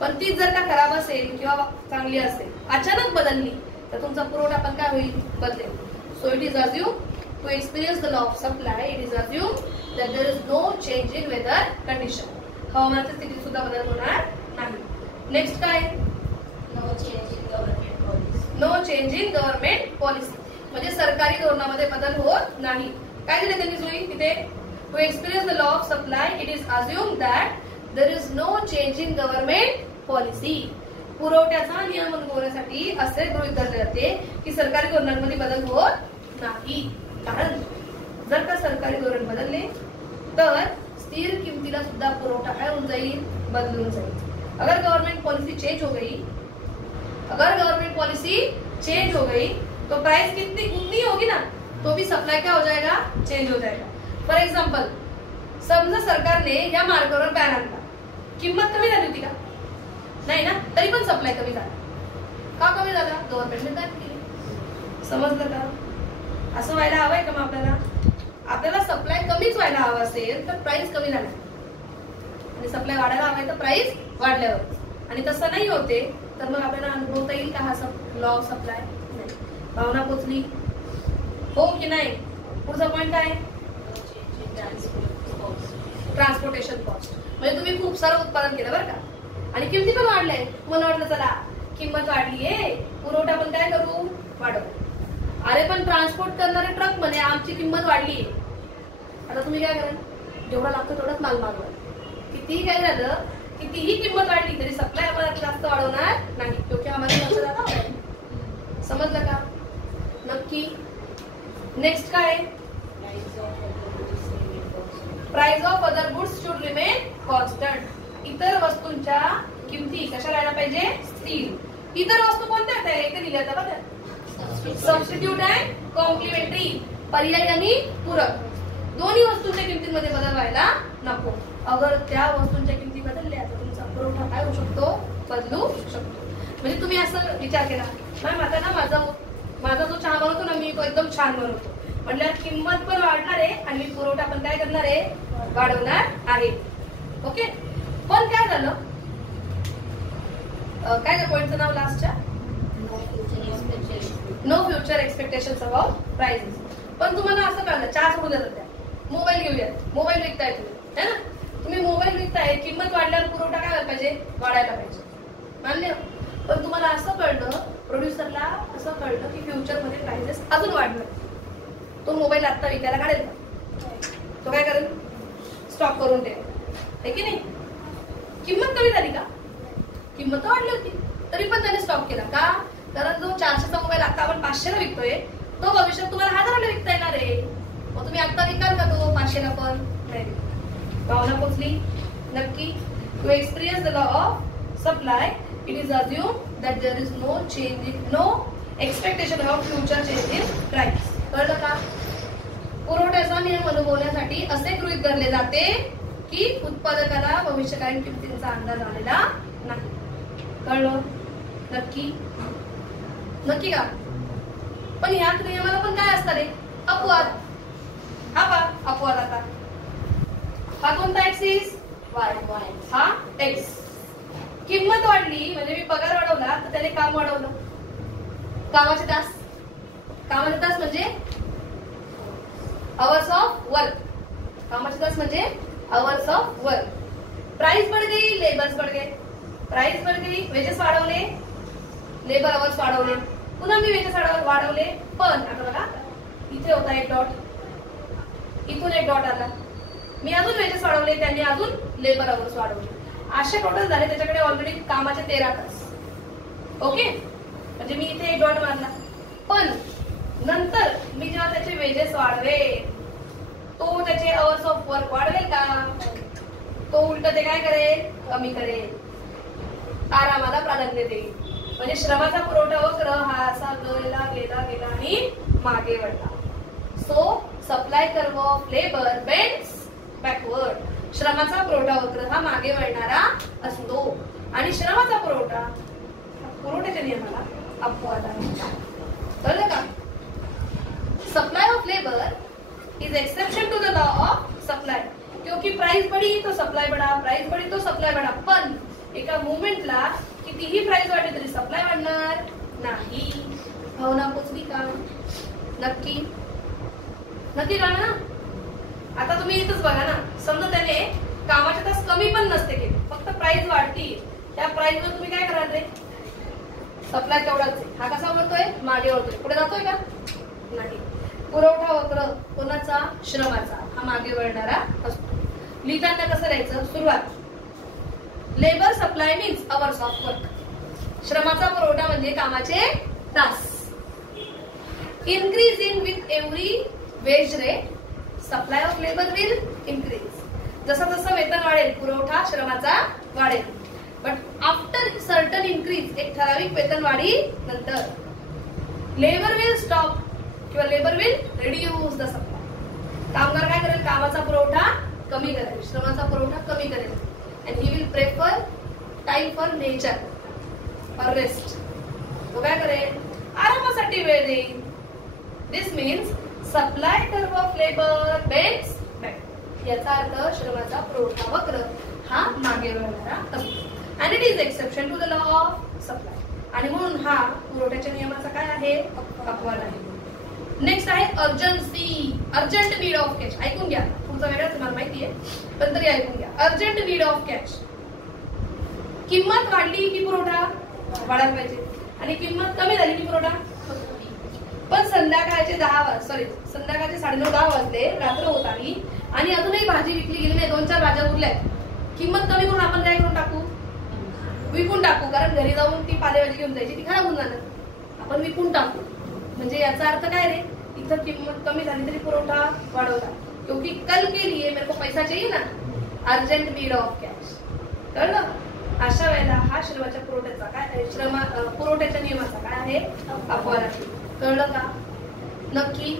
पण ती जर का खराब असेल किंवा चांगली असेल, अचानक बदलली तर तुमचा पुरवठा पण काय होईल? बदलेल. So it is assume to experience the law of supply, it is assumed that there is no change in weather condition. हवामानाच्या स्थितीत सुद्धा बदल होणार नाही. नेक्स्ट काय? No change in government policy. No change in government policy म्हणजे सरकारी धोरणामध्ये बदल होत नाही. काय दिले त्यांनी सोयी तिथे? To experience the law of supply it is assume that there is no change in government policy. पुरवठ्याचा नियम अनुभवण्यासाठी असे गृहीत धरले जाते की सरकारी धोरणांमध्ये बदल होत नाही. कारण जर का सरकारी धोरण बदलले तर स्थिर किमतीला सुद्धा पुरवठा काय होऊन जाईल? बदलून जाईल. अगर गवर्नमेंट पॉलिसी चेंज हो गई, अगर गवर्नमेंट पॉलिसी चेंज हो गई तो प्राइस कितनी उतनी होगी ना, तो भी सप्लाई क्या हो जाएगा? चेंज हो जाएगा. फॉर एक्झाम्पल समजा सरकारने या मार्गावर बॅन आणला, किंमत कमी झाली होती का? नाही ना, तरी पण सप्लाय कमी झाला. का कमी झाला? गव्हर्नमेंटने बॅन केली. समजलं का? असं व्हायला हवंय का? मग आपल्याला सप्लाय कमीच व्हायला हवं असेल तर प्राइस कमी झाली आणि सप्लाय वाढायला हवाय तर प्राइस वाढल्यावर, आणि तसं नाही होते तर मग आपल्याला अनुभवता येईल का हा लॉ ऑफ सप्लाय? नाही. भावना पोचली हो की नाही? पुढचा पॉईंट काय? Transportation cost. म्हणजे तुम्ही खूप सारं उत्पादन केलं बरं का आणि किमती पण वाढल्या. तुम्हाला वाटलं चला किंमत वाढलीये, पुरवठा पण काय करू? वाढवू. अरे पण ट्रान्सपोर्ट करणारे ट्रक म्हणे आमची किंमत वाढलीये. आता तुम्ही काय कराल? जेवढा लागतो तेवढाच माल मागवा. कितीही काय झालं, कितीही किंमत वाढली तरी सप्लाय आम्हाला जास्त वाढवणार नाही, क्योंकि आम्हाला लक्ष द्यावं. समजलं का? नक्की. नेक्स्ट काय? Price of other goods should remain constant. इतर वस्तूंच्या किमती कशा राहायला पाहिजे? स्थिर. इतर वस्तू कोणत्या आहेत? इथे दिल्या जातात बघा. सबस्टिट्यूट अँड कॉम्प्लिमेंटरी, पर्याय आणि पूरक. दोन्ही वस्तूंच्या किमतीमध्ये बदल व्हायला नको. अगर त्या वस्तूंच्या किमती बदलल्या तर तुमचा पुरवठा काय होऊ शकतो? बदलू शकतो. म्हणजे तुम्ही असं विचार केला, मॅम आता ना माझा जो चहा बनवतो ना मी तो एकदम छान बनवतो, म्हटलं किंमत पण वाढणार आहे आणि मी पुरवठा पण काय करणार आहे? वाढवणार आहे. ओके. पण काय झालं? काय त्या पॉइंटचं नाव लास्टच्या? No future expectations about prices. पण तुम्हाला असं कळलं चहा सोडून देतात त्या, मोबाईल घेऊयात. मोबाईल विकताय तुम्ही, है ना? तुम्ही मोबाईल विकताय, किंमत वाढल्यावर पुरवठा काय पाहिजे? वाढायला पाहिजे. मान्य. पण तुम्हाला असं कळलं, प्रोड्युसरला असं कळलं की फ्युचर मध्ये प्राइसेस अजून वाढणार. तो मोबाईल आता विकायला काढेल का? तो काय करेल? स्टॉक करून ठेवेल, है की नाही? किंमत कमी झाली का? किंमत वाढली होती तरी पण त्याने स्टॉक केला का? कारण जो 400चा मोबाईल आता आपण 500ला विकतोय तो भविष्यात तुम्हाला 1000ला विकता येणार आहे. मग तुम्ही आता विकाल का तो 500ला पण? नाही. भावना पोचली? नक्की. To experience the law of supply it is assume that there is no change in no expectation of future change in price. कळलं का? पुरवठ्याचा नियम अनुभवण्यासाठी असे गृहीत धरले जाते की उत्पादकाला भविष्यकालीन किमतींचा अंदाज आलेला नाही. कळलं? नक्की. नक्की का? पण या नियमाला पण काय असतात रे? अपवाद. हा पा अपवाद. आता हा कोणता ऍक्सिस? वाय. हा एक्स. किंमत वाढली म्हणजे मी पगार वाढवला तर त्याने काम वाढवलं. कामाचे तास. कामाचे तास म्हणजे आवर्स ऑफ वर्क. कामाचे तास म्हणजे आवर्स ऑफ वर्क. प्राइस बढ़ गई, लेबर्स बढ़ गए. प्राइस बढ़ गई, वेजेस वाढवले, लेबर आवर्स वाढवले, पुन्हा मी वेजेस वाढवले. पण आता बघा इथे होता एक डॉट, इथून एक डॉट आला, मी अजून वेजेस वाढवले, त्यांनी अजून लेबर आवर्स वाढवले. असे टोटल झाले त्याच्याकडे ऑलरेडी कामाचे 13 तास. ओके. म्हणजे मी इथे एक डॉट मारला. पण नंतर मी जेव्हा त्याचे वेजेस वाढवे तो त्याचे आवर्स ऑफ वर्क वाढवेल का? तो उलट ते काय करेल? कमी करेल. आरामाला प्राधान्य देईल. म्हणजे श्रमाचा पुरवठा वक्र हा असा गेला गेला गेला आणि मागे वळला. So supply curve of labour bends backward. श्रमाचा पुरवठा वक्र हा मागे वळणारा असतो आणि श्रमाचा पुरवठा पुरवठ्याच्या नियमाला अपवाद आहे. कळलं का? Supply of labour is exception to the law of supply. क्योंकि प्राइस बढ़ी तो सप्लाई बढ़ा, प्राइस बढ़ी तो सप्लाई बढ़ा. पण एका मुवमेंटला कितीही प्राइस वाढली तरी सप्लाय वाढणार नाही. भावना पोचली का? नक्की. नक्की कळलं ना? आता तुम्ही इथंच बघा ना, समजा त्याने कामाचे तास कमी पण नसते केले, फक्त प्राइस वाढती, त्या प्राइस वर तुम्ही काय कराल रे? सप्लाय तेवढाच आहे. हा कसा वळतोय? मागे वळतोय. पुढे जातोय का? नाही. पुरवठा वक्र कोणाचा? श्रमाचा. हा मागे वळणारा असतो. लिहिताना कसं लिहायचं? सुरुवात, labour supply means hours of work. श्रमाचा पुरवठा म्हणजे कामाचे तास. Increase in with every wage rate, supply of labour will increase. जसं जसं वेतन वाढेल, पुरवठा श्रमाचा वाढेल. बट आफ्टर सर्टन इनक्रीज, एक ठराविक वेतन वाढी नंतर, लेबर विल स्टॉप किंवा labour will reduce the supply. कामगार काय करेल? कामाचा पुरवठा कमी करेल, श्रमाचा पुरवठा कमी करेल. And he will prefer time for nature और रेस्ट. तो काय करेल? आरामासाठी वेळ देईल. This means supply curve of labour bends back. याचा अर्थ श्रमाचा पुरवठा वक्र हा मागे वळणारा असतो. And it is exception to the law of supply. आणि म्हणून हा पुरवठ्याच्या नियमाचा काय आहे? अपवाद आहे. नेक्स्ट आहे urgency, urgent need of cash. ऐकून घ्या, तुमचा वेगळा तुम्हाला माहिती आहे पण तरी ऐकून घ्या. Urgent need of cash. किंमत वाढली की पुरवठा वाढायला पाहिजे, आणि किंमत कमी झाली की पुरवठा. पण संध्याकाळचे 9:30 वाजले, रात्र होत आली आणि अजूनही भाजी विकली गेली नाही, 2-4 भाज्या उरल्या. किंमत कमी करून आपण काय करून टाकू? विकून टाकू. कारण घरी जाऊन ती पालेभाजी घेऊन जायची, ती खराब होऊन जाणार. आपण विकून टाकू. म्हणजे याचा अर्थ काय रे? इथं किंमत कमी झाली तरी पुरवठा वाढवला, क्योंकि कल के लिए मेरे को पैसा चाहिए ना. Urgent need of cash. कळलं? अशा वेळेला हा श्रमाच्या पुरवठ्याचा काय, पुरवठ्याच्या नियमाचा काय आहे? अपवाद आहे. कळलं का? नक्की.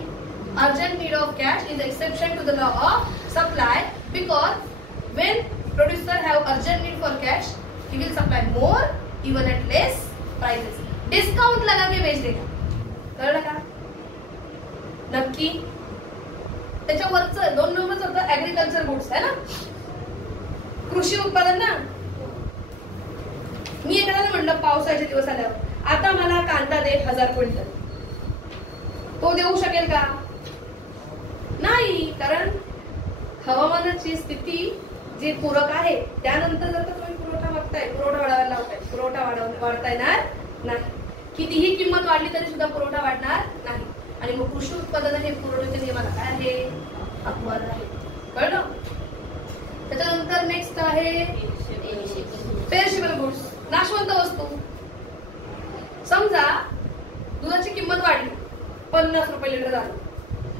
Urgent need of cash is exception to the law of supply, because when producer have urgent need for cash, he will supply more even at less prices. Discount लगा के बेच देगा. कळलं का? नक्की. त्याच्यावरचं 2 नंबरच होतं ऍग्रिकल्चर गुड्स आहे ना, कृषी उत्पादन ना. मी एखाद्याला म्हणलं पावसाचे दिवस आल्यावर आता मला कांदा दे 1000 क्विंटल, तो देऊ शकेल का? नाही. कारण हवामानाची स्थिती जी पूरक आहे त्यानंतर जर तुम्ही पुरवठा मागताय, पुरवठा वाढवायला लावताय, पुरवठा वाढता येणार नाही. कितीही किंमत वाढली तरी सुद्धा पुरवठा वाढणार नाही. आणि मग कृषी उत्पादन हे पुरवठ्याच्या नियमाला काय आहे? अपवाद आहे. कळलं? त्याच्यानंतर नेक्स्ट आहे पेरिशेबल गुड्स, नाशवंत वस्तू. समजा दुधाची किंमत वाढली, 50 रुपये लिटर झालं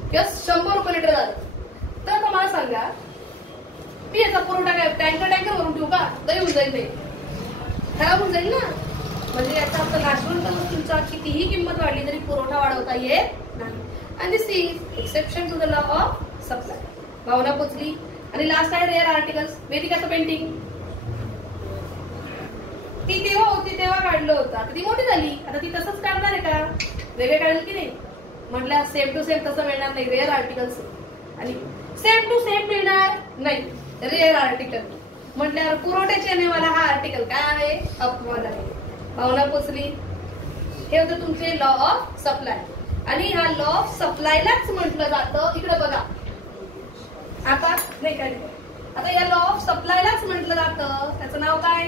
किंवा 100 रुपये लिटर झालं, तर आता मला सांगा, मी याचा पुरवठा काय टँकर भरून ठेवू का? तरी होऊन जाईल, ते खराब होऊन जाईल ना. म्हणजे याचा अर्थ नाशवंत वस्तूंचा कितीही किंमत वाढली तरी पुरवठा वाढवता येत नाही. And this is exception to the law of supply. भावना पोचली. आणि लास्ट आहे रेअर आर्टिकल्स. वेदिकाचं पेंटिंग ती तेव्हा होती तेव्हा काढलं होतं, आता ती मोठी झाली, आता ती तसंच काढणार आहे का? वेगळे काढेल की नाही? म्हटलं सेम टू सेम तसं मिळणार नाही. रेअर आर्टिकल्स आणि सेम टू सेम मिळणार नाही. रेअर आर्टिकल म्हटल्यावर पुरवठ्याच्या नियमाला हा आर्टिकल काय आहे? अपवाद आहे. भावना पोचली. हे होतं तुमचे लॉ ऑफ सप्लाय. आणि ह्या लॉ ऑफ सप्लायलाच म्हटलं जातं, इकडे बघा आता नाही काय, आता या लॉ ऑफ सप्लायलाच म्हटलं जातं, त्याचं नाव काय?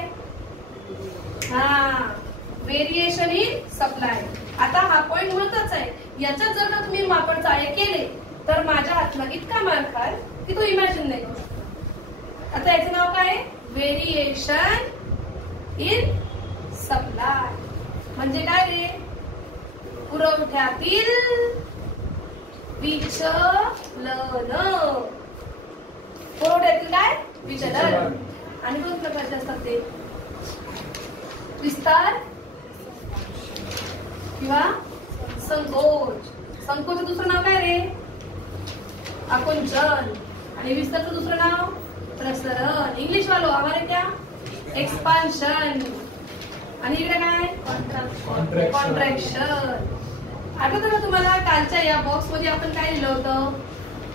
Variation in supply. आता हा पॉइंट महत्वाचा आहे. याच्यात जर का तुम्ही मापन चाळे केले तर माझ्या हातला इतका मार खाल की तो इमॅजिन नाही करू शकत. आता याचं नाव काय? Variation in supply. म्हणजे काय रे? पुरवठ्यातील विचलन. पुरवठ्यातील काय? विचलन. आणि दोन प्रकारचे असतात ते, विस्तार किंवा संकोच. संकोच दुसरं नाव काय रे? आकुंचन. आणि विस्तारचं दुसरं नाव प्रसरण. इंग्लिश वालो हमारे क्या? एक्सपान्शन. आणि इकडे काय? कॉन्ट्रॅक्शन. आठवतं का तुम्हाला कालच्या या बॉक्स मध्ये आपण काय लिहिलं होतं?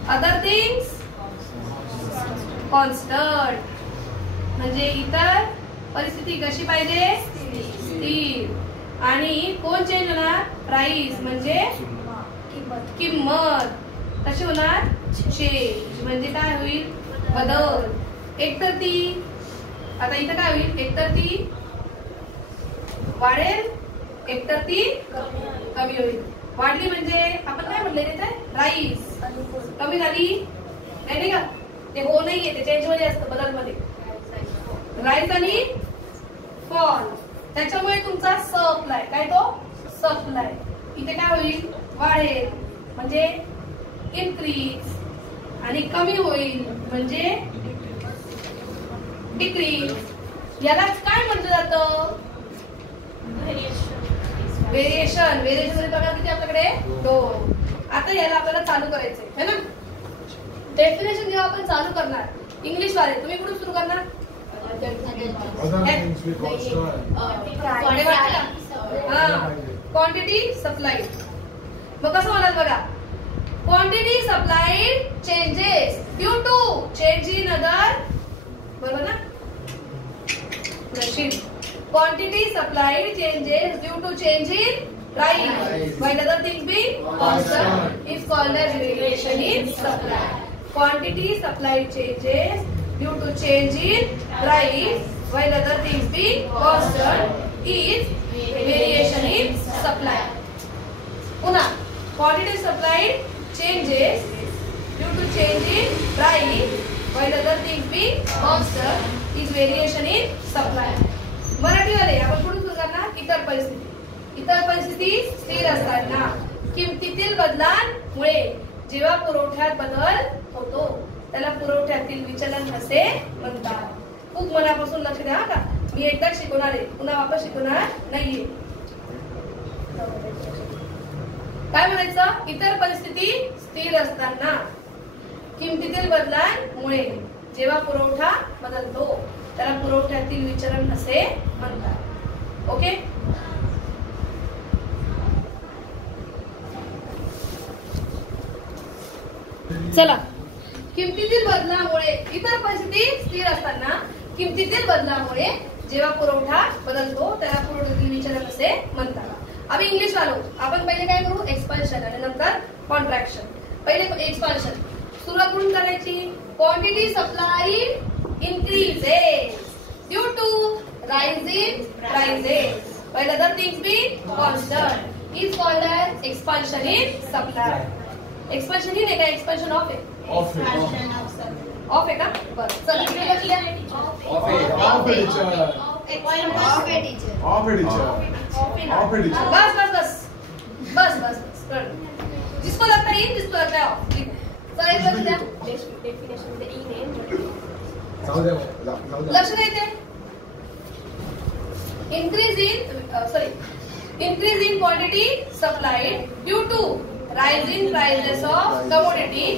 Other things constant. म्हणजे इतर परिस्थिती कशी पाहिजे? स्थिर. आणि कोण चेंज होणार? प्राइस म्हणजे किंमत. कशी होणार चेंज, म्हणजे काय होईल बदल. एकतर ती आता इथं काय होईल, एकतर ती वाढेल, एकतर ती कमी होईल. वाढली म्हणजे आपण काय म्हटलं तिथे राईस, कमी झाली नाही का, ते हो नाहीये, ते चेंज मध्ये असतं, बदल मध्ये राईस आणि फॉल. त्याच्यामुळे तुमचा सप्लाय काय, तो सप्लाय इथे काय होईल वाढेल म्हणजे इन्क्रीज, आणि कमी होईल म्हणजे डिक्रीज. यालाच काय म्हटलं जातं व्हेरिएशन. व्हेरिएशन मध्ये बघा किती आपल्याकडे दोन. आता याला आपल्याला चालू करायचंय है ना. डेफिनेशन जेव्हा आपण चालू करणार इंग्लिश वाले, तुम्ही कुठून सुरू करणार, क्वांटिटी सप्लाय. मग कसं म्हणाल बघा, quantity supplied changes due to change in other, बरोबर ना. Quantity supplied changes due to change in price while other things being constant is called as variation in supply. Quantity supplied changes due to change in price while other things being constant is variation in supply. पुन्हा quantity supplied changes due to change in price while other things being constant is variation in supply. मराठीवाले आपण पुढे सुरू करणार इतर परिस्थिती. इतर परिस्थिती स्थिर असताना किमतीतील बदलांमुळे जेव्हा पुरवठ्यात बदल होतो त्याला पुरवठ्यातील विचलन असे म्हणतात. खूप मनापासून लक्ष द्या का, मी एकदाच शिकवणार आहे, पुन्हा वापस शिकवणार नाहीये. काय म्हणायचं, इतर परिस्थिती स्थिर असताना किमतीतील बदलांमुळे जेव्हा पुरवठा बदलतो त्याला पुरवठ्यातील विचलन असे म्हणतात. ओके. चला, किमतीतील बदलामुळे इतर परिस्थिती स्थिर असताना किमतीतील बदलामुळे जेव्हा पुरवठा बदलतो त्याला पुरवठ्यातील विचलन असे म्हणतात. आम्ही इंग्लिश वालो, आपण पहिले काय करू, एक्सपान्शन आणि नंतर कॉन्ट्रॅक्शन. पहिले एक्सपान्शन सुरुवात कुठून करायची, quantity supplied increases due to rise in prices while other things being constant is called as expansion in supply. Expansion ही नाही का, एक्सपान्शन ऑफ आहे, ऑफ ऑफ आहे का, बरं चला इकडे लक्ष द्या. ऑफ है टीचर, बस बस बस बस बस बस, जिसको लगता है इन जिसको लगता है ऑफ. चला एक लक्ष द्या, डेफिनेशन मध्ये इन आहे, लक्ष द्यायचे. increase in quantity supplied due to rise in prices of commodity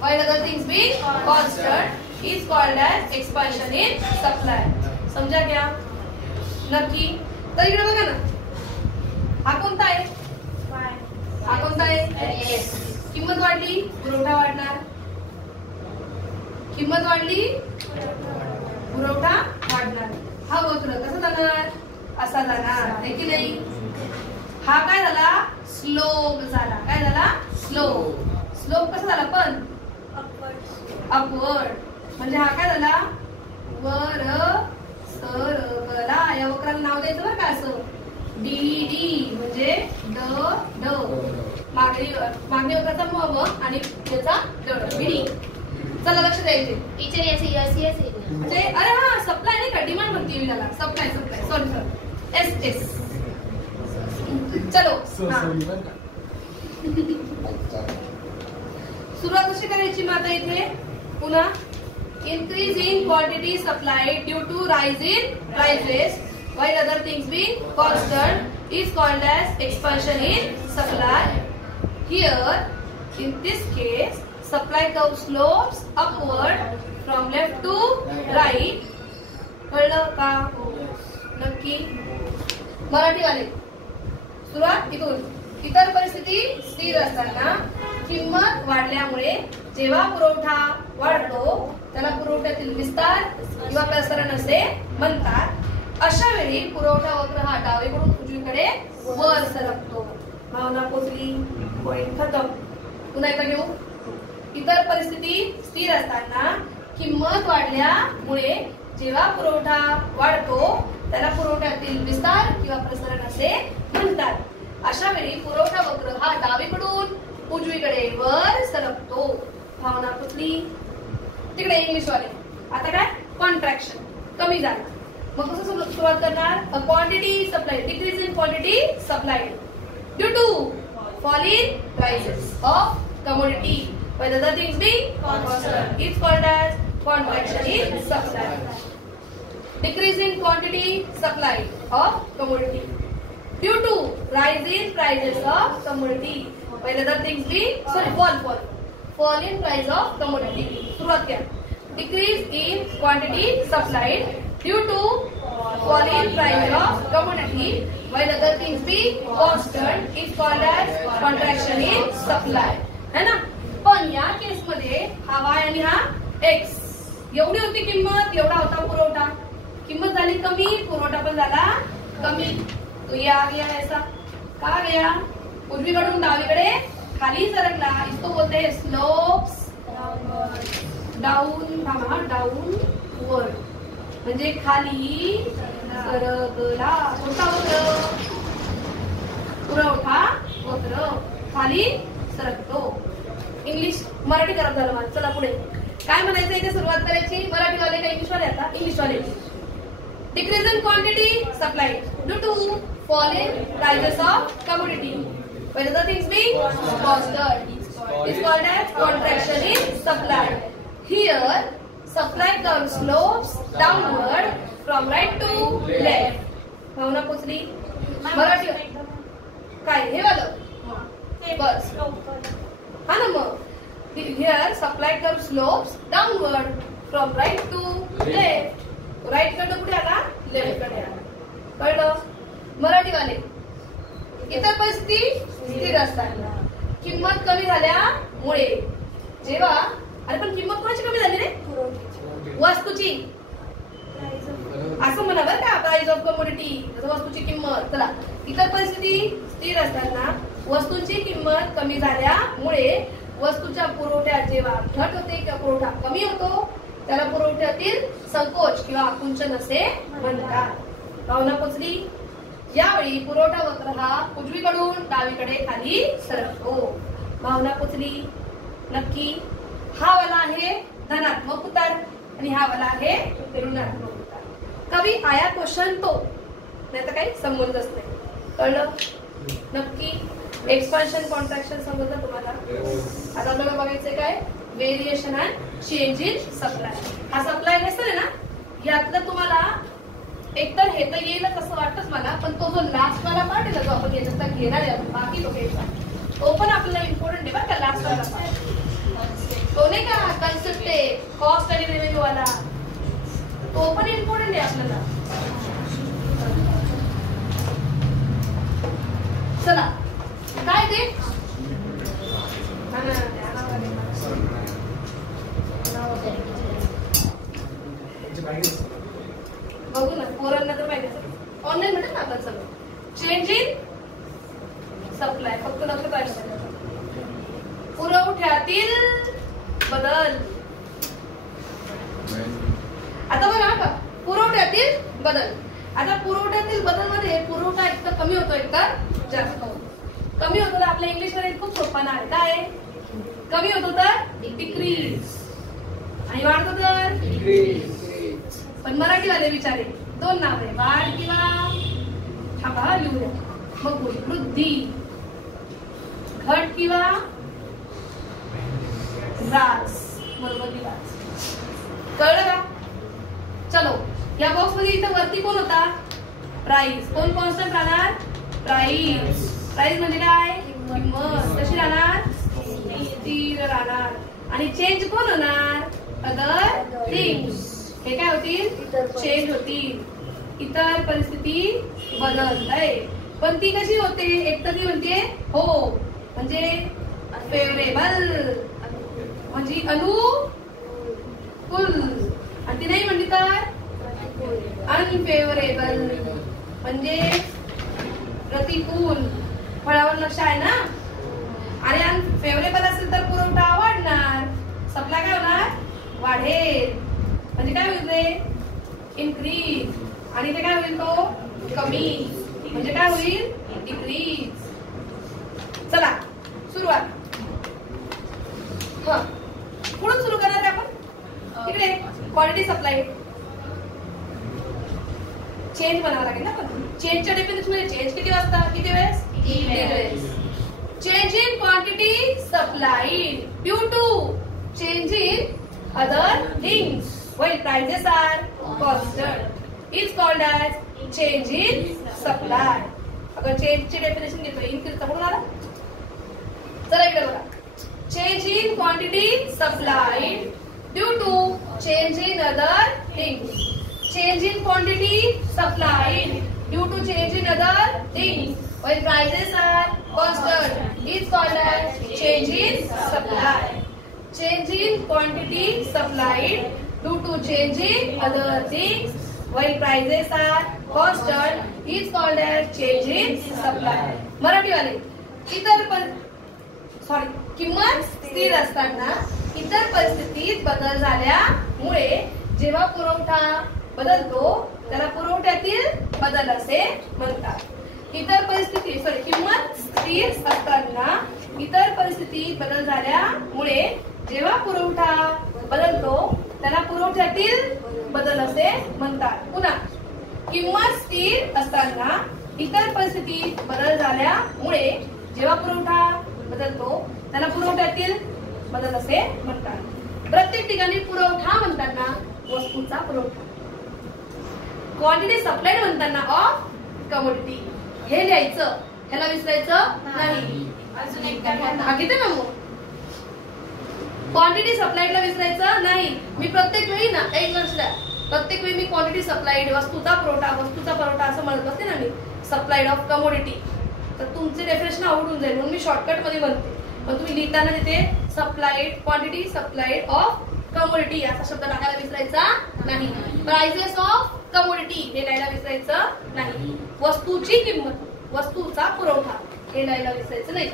while other things being constant is called as expansion in supply. समजा क्या नक्की. तर इकडे बघा ना, हा कोणता आहे, हा कोणता आहे, किंमत वाढली पुरवठा वाढणार, किंमत वाढली पुरवठा वाढणार. हा वक्र कसा जाणार, असा जाणार आहे की नाही. हा काय झाला, स्लोप झाला. काय झाला, स्लोप. स्लोप कसा झाला पण अपवर्ड, म्हणजे हा काय झाला वर सरकला. या वक्राला नाव द्यायचं बरं का, असं डी डी म्हणजे ड ड, मागणी वक्राचा म आणि याचा ड डी. चला लक्ष द्यायचे टीचर याचे यस यस आहे म्हणजे, अरे हा सप्लाय नाही का, डिमांड म्हणते मी त्याला, supply supply sorry sorry S S. चलो सुरुवात कशी करायची मग आता इथे पुन्हा, increase in quantity supplied due to rise in prices while other things being constant is called as expansion in supply. Here in this case supply curve slopes upward from left to right. कळलं का, नक्की. मराठीवाले सुरुवात इथून. इतर परिस्थिती स्थिर असताना किंमत वाढल्यामुळे जेव्हा पुरवठा वाढतो त्याला पुरवठ्यातील विस्तार किंवा प्रसारण असे म्हणतात. अशा वेळी पुरवठा वक्र हा डावीकडून उजवीकडे वर सरकतो. भावना पोचली, पॉइंट खतम. पुन्हा एकदा घेऊ. इतर परिस्थिती स्थिर असताना किंमत वाढल्यामुळे जेव्हा पुरवठा वाढतो त्याला पुरवठ्यातील विस्तार किंवा प्रसरण असे म्हणतात. अशा वेळी पुरवठा वक्र हा डावीकडून उजवीकडे वर सरकतो. भावना पुसली. तिकडे इंग्लिश वाले. आता काय कॉन्ट्रॅक्शन कमी झालं. मग कसं सुरुवात करणार? A quantity supplied decrease in quantity supplied due to fall in prices of commodity while other things being constant. It's called as contraction in supply. Decrease in quantity supplied of commodity due to rise in prices of commodity while other things being fall in price of commodity. सुरुवात क्या? Decrease in quantity supplied due to fall in price of commodity while other things be constant is called as contraction in supply. है ना? पण या केस मध्ये हा y आणि हा x एवढी होती किंमत, एवढा होता पुरवठा. किंमत झाली कमी, पुरवठा पण झाला कमी. तो ये आ गया ऐसा. का गया? उजवीकडून डावीकडे खाली सरकला. इसको बोलते हैं स्लोप्स डाऊन. डाऊनवर्ड म्हणजे खाली सरकला. कोणता वक्र? पुरवठा वक्र खाली सरकतो. इंग्लिश मराठी करत झालं मला. चला पुढे काय म्हणायचं इथे सुरुवात करायची. मराठी वाले का इंग्लिश वाले? आता इंग्लिश वाले. Decrease in quantity supplied due to fall in prices of commodity while other things being constant is called as contraction in supply. Here supply curve slopes downward from right to left. भावना पोचली. मराठी काय हे वालं बस हा ना. मग here supply curve slopes downward from right to left. Right कडे कुठे आला? लेफ्ट कडे आला. कळलं? मराठी वाले इतर परिस्थिती स्थिर असतात. किंमत कमी झाल्यामुळे जेव्हा अरे पण किंमत कोणाची कमी झाली रे? वस्तूची. असं म्हणा बरं का. प्राइस ऑफ कमोडिटी वस्तूची किंमत. चला इतर परिस्थिती स्थिर असताना वस्तूंची किंमत कमी झाल्यामुळे वस्तूच्या पुरवठ्यात जेव्हा घट होते किंवा पुरवठा कमी होतो त्याला पुरवठ्यातील संकोच किंवा आकुंचन असे म्हणतात. भावना पोचली. यावेळी पुरवठा वक्र हा उजवीकडून डावीकडे खाली सरकतो. भावना पोचली. नक्की. हा वाला आहे धनात्मक उतार आणि हा वाला आहे ऋणात्मक उतार. कभी आया क्वेश्चन तो नाही तर काही संबंधच नाही. कळलं? नक्की. एक्सपान्शन कॉन्ट्रॅक्शन समजलं तुम्हाला? आता आपल्याला बघायचंय काय? Variation and change in supply. हा सप्लाय नसतं ना यातलं तुम्हाला एकतर हे तर येईलच असं वाटतच मला. पण तो जो लास्ट वाला पार्ट आहे ना जो आपण याचा घेणार आहे बाकी तो घ्यायचा तो पण आपल्याला इम्पॉर्टंट आहे बरं का. लास्ट वाला पार्ट तो नाही का कन्सेप्ट आहे कॉस्ट आणि रेव्हेन्यू वाला तो पण इम्पॉर्टंट आहे आपल्याला. चला काय ते बघू ना. पोरांना तर पाहिजे ऑनलाईन म्हणतात ना आपण सगळं. चेंज इन सप्लाय फक्त लक्ष पाहिजे. पुरवठ्यातील बदल. आता बघा का पुरवठ्यातील बदल. आता पुरवठ्यातील बदल मध्ये पुरवठा एक तर कमी होतो एक तर जास्त होतो. कमी होतो तर आपल्या इंग्लिश मध्ये खूप सोपा नाव आहे. काय कमी होतो तर डिक्रीज आणि वाढतो तर डिक्रीज. पण मराठी वाले विचारे दोन नाव आहे वाढ किंवा थांबा लिहूया. मग वृद्धी घट किंवा ह्रास. बरोबर दिलास. कळलं का? चलो या बॉक्स मध्ये इथं वरती कोण होता? प्राइस. कोण कॉन्स्टंट राहणार? प्राइस. प्राइस म्हणजे काय? किंमत. कशी राहणार? स्थिर राहणार. आणि चेंज कोण होणार? Other things. हे काय होतील? चेंज होतील. इतर परिस्थिती बदलत आहे. पण ती कशी होते? एक तर ती म्हणते हो म्हणजे फेवरेबल म्हणजे अनुकूल आणि ती नाही म्हणली तर अनफेवरेबल म्हणजे प्रतिकूल. फळावर लक्ष आहे ना. आणि अनफेवरेबल असेल तर पुरवठा वाढणार सप्लाय काय होणार वाढेल म्हणजे काय होईल रे इन्क्रीज आणि ते काय होईल तो कमी म्हणजे काय होईल डिक्रीज. चला सुरुवात पुढून सुरू करणार आहे आपण इकडे क्वांटिटी सप्लाय चेंज बनावं लागेल ना पण चेंजच्या डेफिनेशन मध्ये चेंज किती वाजता किती वेळेस 3 वेळेस. Change in quantity supplied due to change in other things while prices are constant is called as change in supply. अगर चेंज ची डेफिनेशन घेतोय इन्क्रीज चा म्हणून आला. चला इकडे बघा change in quantity supplied due to change in other things. Change in quantity supplied due to change in other things while prices are constant is called as change in supply. Change in quantity supplied due to change in other things while prices are constant is called as change in supply. Marathi वाले किंमत स्थिर असताना इतर परिस्थितीत बदल झाल्यामुळे जेव्हा पुरवठा बदलतो त्याला पुरवठ्यातील बदल असे म्हणतात. इतर परिस्थिती किंमत स्थिर असताना इतर परिस्थितीत बदल झाल्यामुळे जेव्हा पुरवठा बदलतो त्याला पुरवठ्यातील बदल असे म्हणतात. पुन्हा किंमत स्थिर असताना इतर परिस्थितीत बदल झाल्यामुळे जेव्हा पुरवठा बदलतो त्याला पुरवठ्यातील बदल असे म्हणतात. प्रत्येक ठिकाणी पुरवठा म्हणताना वस्तूचा पुरवठा क्वांटिटी सप्लाईड म्हणताना ऑफ कमोडिटी हे लिहायचं ह्याला विसरायचं नाही. अजून एकदा किती ना मग क्वांटिटी सप्लाईडला विसरायचं नाही. मी प्रत्येक वेळी ना एक लक्ष द्या प्रत्येक वेळी मी क्वांटिटी सप्लाईड वस्तूचा पुरवठा असं म्हणत असते ना मी सप्लाईड ऑफ कमोडिटी तर तुमचे डेफिनेशन आवडून जाईल म्हणून मी शॉर्टकट मध्ये म्हणते. पण तुम्ही लिहिताना तिथे supplied quantity supplied of commodity असा शब्द टाकायला विसरायचा नाही. प्राइसेस ऑफ कमोडिटी हे लिहायला विसरायचं नाही. वस्तूची किंमत वस्तूचा पुरवठा हे लिहायला विसरायचं नाही.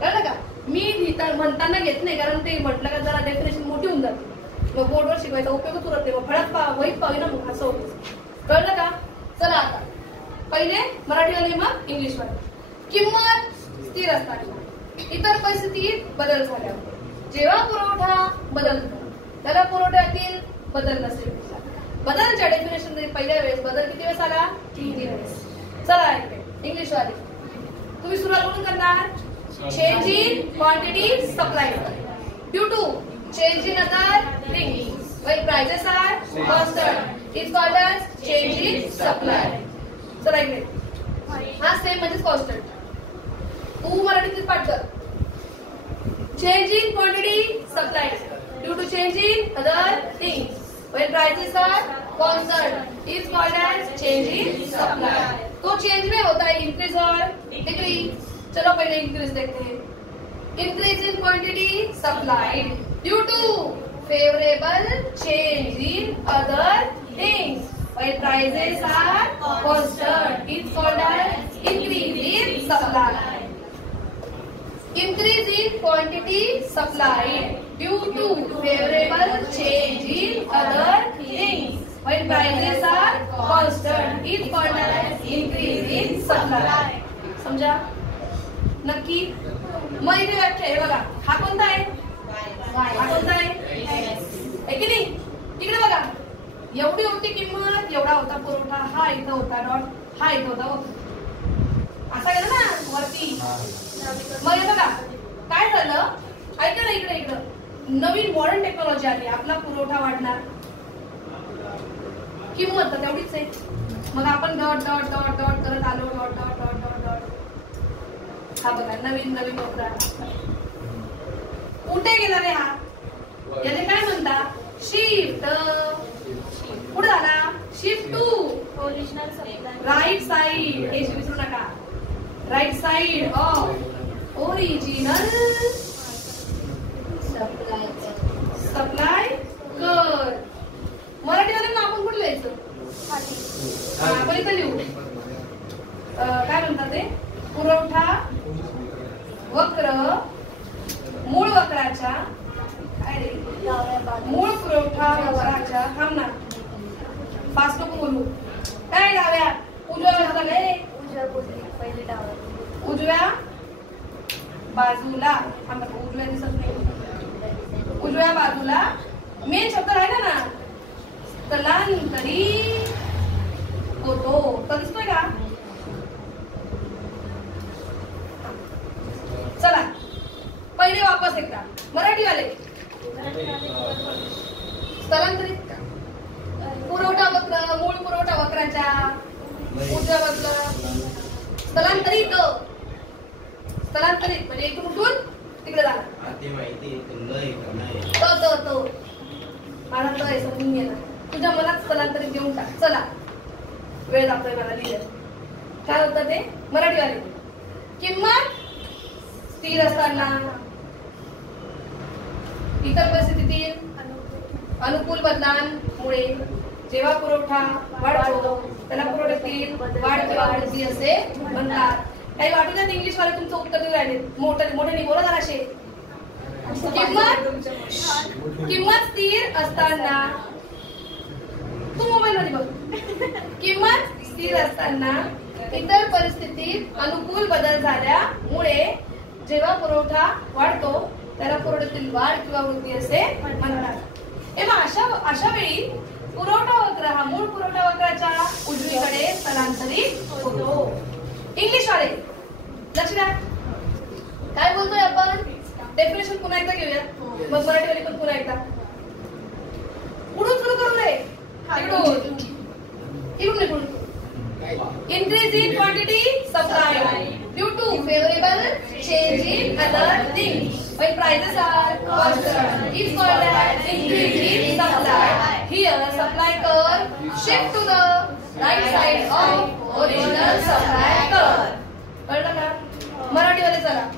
कळलं का? मी म्हणताना घेत नाही कारण ते म्हटलं का जरा डेफिनेशन मोठी होऊन जाते मग बोर्डवर शिकवायचा उपयोगच उरत नाही मग फळात वहीत पाहावी ना मग असं होतं. कळलं का? चला आता पहिले मराठीवाले मग इंग्लिश वाले. किंमत स्थिर असताना इतर परिस्थितीत बदल झाल्यावर जेव्हा पुरवठा बदलतो त्याला पुरवठ्यातील बदल नसेल. बदलच्या डेफिनेशन मध्ये पहिल्या वेळेस बदल किती वेळेस आला 3 वेळेस. चला इकडे इंग्लिश वाले तुम्ही सुरुवात कुठून करणार change in quantity supplied due to change in other things while prices are constant is called as change in supply. चला इकडे हा सेम म्हणजेच कॉन्स्टंट. तू मराठीत पाठ कर. Change in quantity supplied due to change in other things when prices are constant is called as change in supply. तो change में होता है इंक्रीज और डिक्रीज. चलो पहले इंक्रीज देखते हैं. Increase in quantity supplied due to favourable change in other things while prices are constant is called as increase in supply. Increase in quantity supplied due to favorable change in other things while prices are constant is called as increase in supply. समजा नक्की. मग इथे व्याख्या आहे बघा हा कोणता आहे हा कोणता आहे की नाही. इकडे बघा एवढी होती किंमत एवढा होता पुरवठा हा इथं होता डॉट हा इथं होता असा गेला ना वरती. मग हे बघा काय झालं ऐका ना इकडे नवीन मॉडर्न टेक्नॉलॉजी आली आपला पुरवठा वाढणार किंमत तर तेवढीच आहे. मग आपण डॉट डॉट डॉट डॉट करत आलो dot dot dot dot dot. हा बघा नवीन नवीन वक्र कुठे गेला रे हा याने काय म्हणतात शिफ्ट पुढे झाला shift to original supply right side हे विसरू नका. Right side of original supply कर. मराठीवाल्यांना आपण कुठे लिहायचं आपण इथं लिहू. काय म्हणतात ते पुरवठा वक्र मूळ वक्राच्या काय रे मूळ पुरवठा वक्राच्या थांब ना फास्ट नको बोलू काय डाव्या उजव्या बाजूला काय उजव्या बाजूला थांब उजव्या दिसत नाही उजव्या बाजूला मेन शब्द राहिला ना स्थलांतरी होतो तर दिसतोय का चला पहिले वापस एकदा मराठीवाले स्थलांतरित पुरवठा वक्र मूळ पुरवठा वक्राच्या उजव्या बाजूला स्थलांतरित स्थलांतरित म्हणजे इथून उठून तिकडे जाणार तो मला तर हे समजून घे ना तुझ्या मनात स्थलांतरित देऊन टाक चला वेळ जातोय मला लिहिलं काय होतं ते मराठीवाले किंमत स्थिर असताना इतर परिस्थितीतील अनुकूल बदलांमुळे जेव्हा पुरवठा वाढतो त्याला पुरवठ्यातील वाढ किंवा वृद्धी असे म्हणतात काही वाटू द्या इंग्लिश वाले तुमचं उत्तर देऊ राहिले मोठ्याने बोला जराशे किंमत स्थिर असताना तू मोबाईल मध्ये बघ किंमत स्थिर असताना इतर परिस्थितीत अनुकूल बदल झाल्यामुळे जेव्हा पुरवठा वाढतो त्याला पुरवठ्यातील वाढ किंवा वृद्धी असे म्हणतात मग अशा वेळी पुरवठा वक्र हा मूळ पुरवठा वक्राच्या उजवीकडे स्थलांतरित होतो इंग्लिश वाले लक्ष द्या काय बोलतोय आपण डेफिनेशन पुन्हा एकदा घेऊया मग मराठीवाले पण पुन्हा एकदा पुढून सुरू करू दे इकडून increase in quantity supplied due to favorable change in other things when prices are constant is called as increase in supply. Here supply curve shift to the right side of original supply curve. कळलं का मराठीवाले चला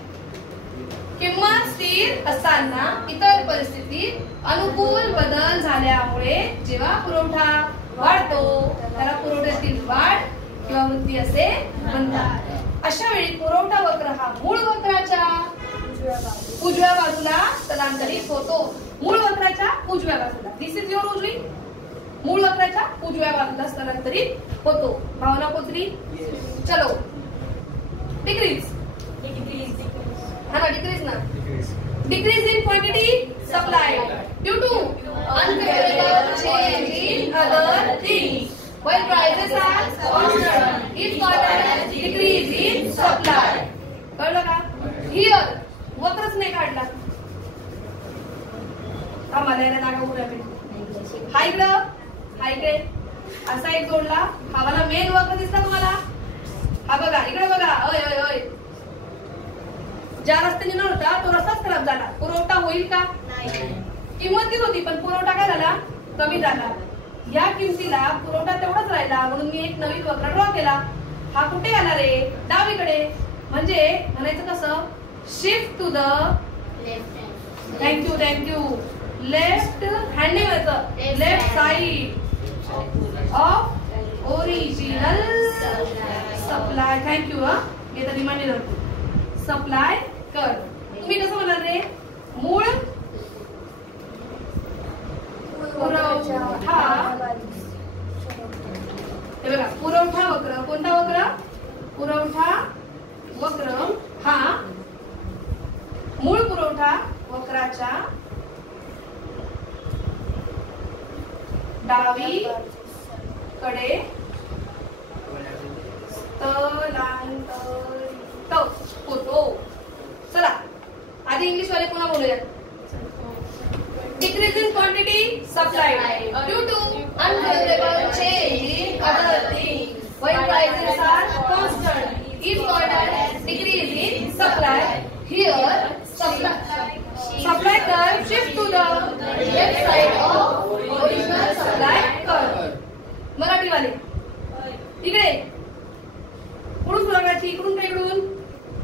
किंमत स्थिर असताना इतर परिस्थितीत अनुकूल बदल झाल्यामुळे जेव्हा पुरवठा वाढतो त्याला पुरवठ्यातील वाढ किंवा वृद्धी असे म्हणतात अशा वेळी पुरवठा वक्र हा मूळ वक्राच्या उजव्या बाजूला स्थलांतरित होतो मूळ वक्राच्या उजव्या बाजूला दिस इज युअर उजवी मूळ वक्राच्या उजव्या बाजूला स्थलांतरित होतो भावना पोचली चलो डिक्रीज हा ना डिक्रीज ना decrease in quantity supply due to unfavorable change in other things while prices are constant is called as decrease in supply. कळलं का here वक्रच नाही काढला आम्हाला याला जागा उभ्या पाहिजे हा इकडे असा एक जोडला हा वाला मेन वक्र दिसला तुम्हाला हा बघा इकडे बघा ओय ज्या रस्त्याने न होता तो रस्ताच खराब झाला पुरवठा होईल का किंमत तीच होती पण पुरवठा काय झाला कमी झाला या किमतीला पुरवठा तेवढाच राहिला म्हणून मी एक नवीन वक्र ड्रॉ केला हा कुठे येणार आहे डावीकडे म्हणजे म्हणायचं कसं shift to the thank you left hand left side of original supply thank you हे तर रिमाइंडर सप्लाय कर तुम्ही कसं म्हणाल रे मूळ पुरवठा हे बघा पुरवठा वक्र कोणता वक्र पुरवठा वक्र हा मूळ पुरवठा वक्राच्या डावीकडे स्थलांतरित होतो चला आधी इंग्लिश वाले पुन्हा बोलूया decrease in quantity supplied due to unfavorable change in other things when prices are constant is called as decrease in supply. Here supply curve shift to the left side of original supply curve. Marathi वाले इकडे पुढून सुरुवातीची इकडून का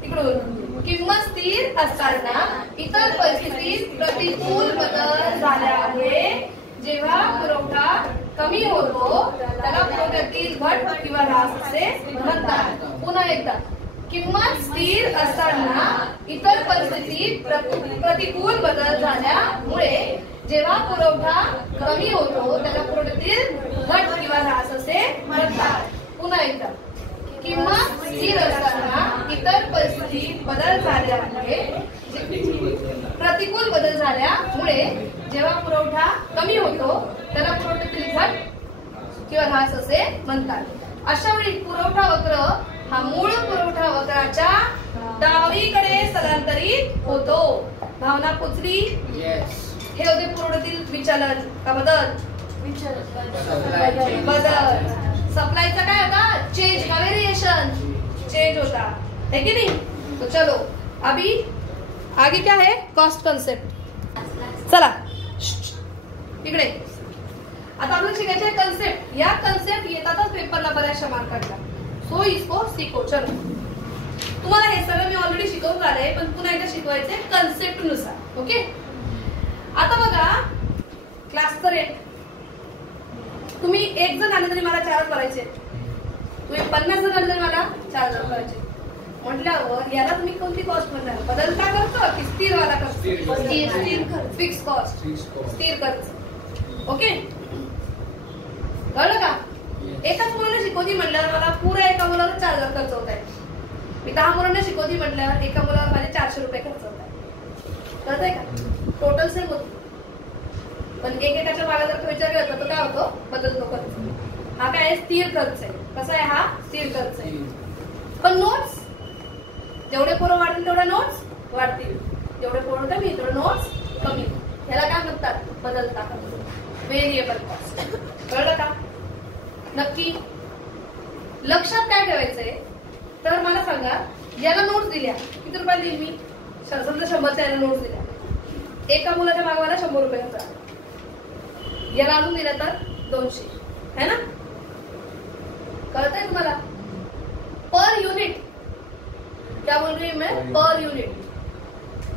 इकडून किंमत स्थिर असताना इतर परिस्थितीत प्रतिकूल बदल झाल्यामुळे जेव्हा पुरवठा कमी होतो त्याला पुरवठ्यातील घट किंवा ह्रास असे म्हणतात पुन्हा एकदा किंमत स्थिर असताना इतर परिस्थितीत प्रतिकूल बदल झाल्यामुळे जेव्हा पुरवठा कमी होतो त्याला पुरवठ्यातील घट किंवा ह्रास असे म्हणतात. पुन्हा एकदा, किंमत स्थिर असताना इतर परिस्थितीत बदल झाल्यामुळे प्रतिकूल बदल झाल्यामुळे जेव्हा पुरवठा कमी होतो त्याला पुरवठ्यातील घट किंवा ह्रास असे म्हणतात. अशा वेळी पुरवठा वक्र हा मूळ पुरवठा वक्राच्या डावीकडे स्थलांतरित होतो. भावना पोचली? हे होते पुरवठ्यातील विचलन का बदल? बदल. सप्लाईचा काय होता? चेंज का वेरिएशन? चेंज होता है कि नहीं? तो चलो अभी आगे क्या है? Cost concept. चला इकडे आता आपल्याला शिकायचे आहे कन्सेप्ट. या कन्सेप्ट येतातच पेपरला बऱ्याचशा मार्कांना. सो इसको सीखो. चलो तुम्हाला हे सगळं मी ऑलरेडी शिकवून झालंय पण पुन्हा एकदा शिकवायचे कन्सेप्ट नुसार. ओके. आता बघा क्लासचा रेट. तुम्ही एक जण आले तरी मला 4 करायचे. तुम्ही 50 जण आले तरी मला 4 करायचे. म्हटल्यावर याला तुम्ही कोणती कॉस्ट म्हणणार? बदलता खर्च की स्थिरवाला खर्च? स्थिर खर्च. Fix cost. स्थिर खर्च. ओके. कळलं का? एकाच मुलाने शिकवती म्हटल्यावर मला पुरा एका मुलाला 4000 खर्च होत आहे. मी 10 मुलांना शिकवती म्हटल्यावर एका मुलावर माझे 400 रुपये खर्च होत आहे. कळतंय का? टोटल सेम होतो पण एकेकाच्या मागे जर विचार केला तर काय होतो? बदलतो खर्च. हा काय आहे? स्थिर खर्च आहे. कसा आहे हा? स्थिर खर्च आहे. पण नोट्स जेवढे पोरं वाढतील तेवढ्या नोट्स वाढतील, जेवढे पोरं कमी तेवढे नोट्स कमी. याला काय म्हणतात? बदलता खर्च. Variable cost. कळलं का? नक्की लक्षात काय ठेवायचंय तर मला सांगा, याला नोट्स दिल्या किती रुपयाला देईल मी? समजा 100च्या याला नोट्स दिल्या. एका मुलाच्या मागवायला 100 रुपये होता. याला अजून दिलं तर 200 है ना? कळतंय तुम्हाला? पर युनिट क्या बोल रही हूं मैं? Per unit.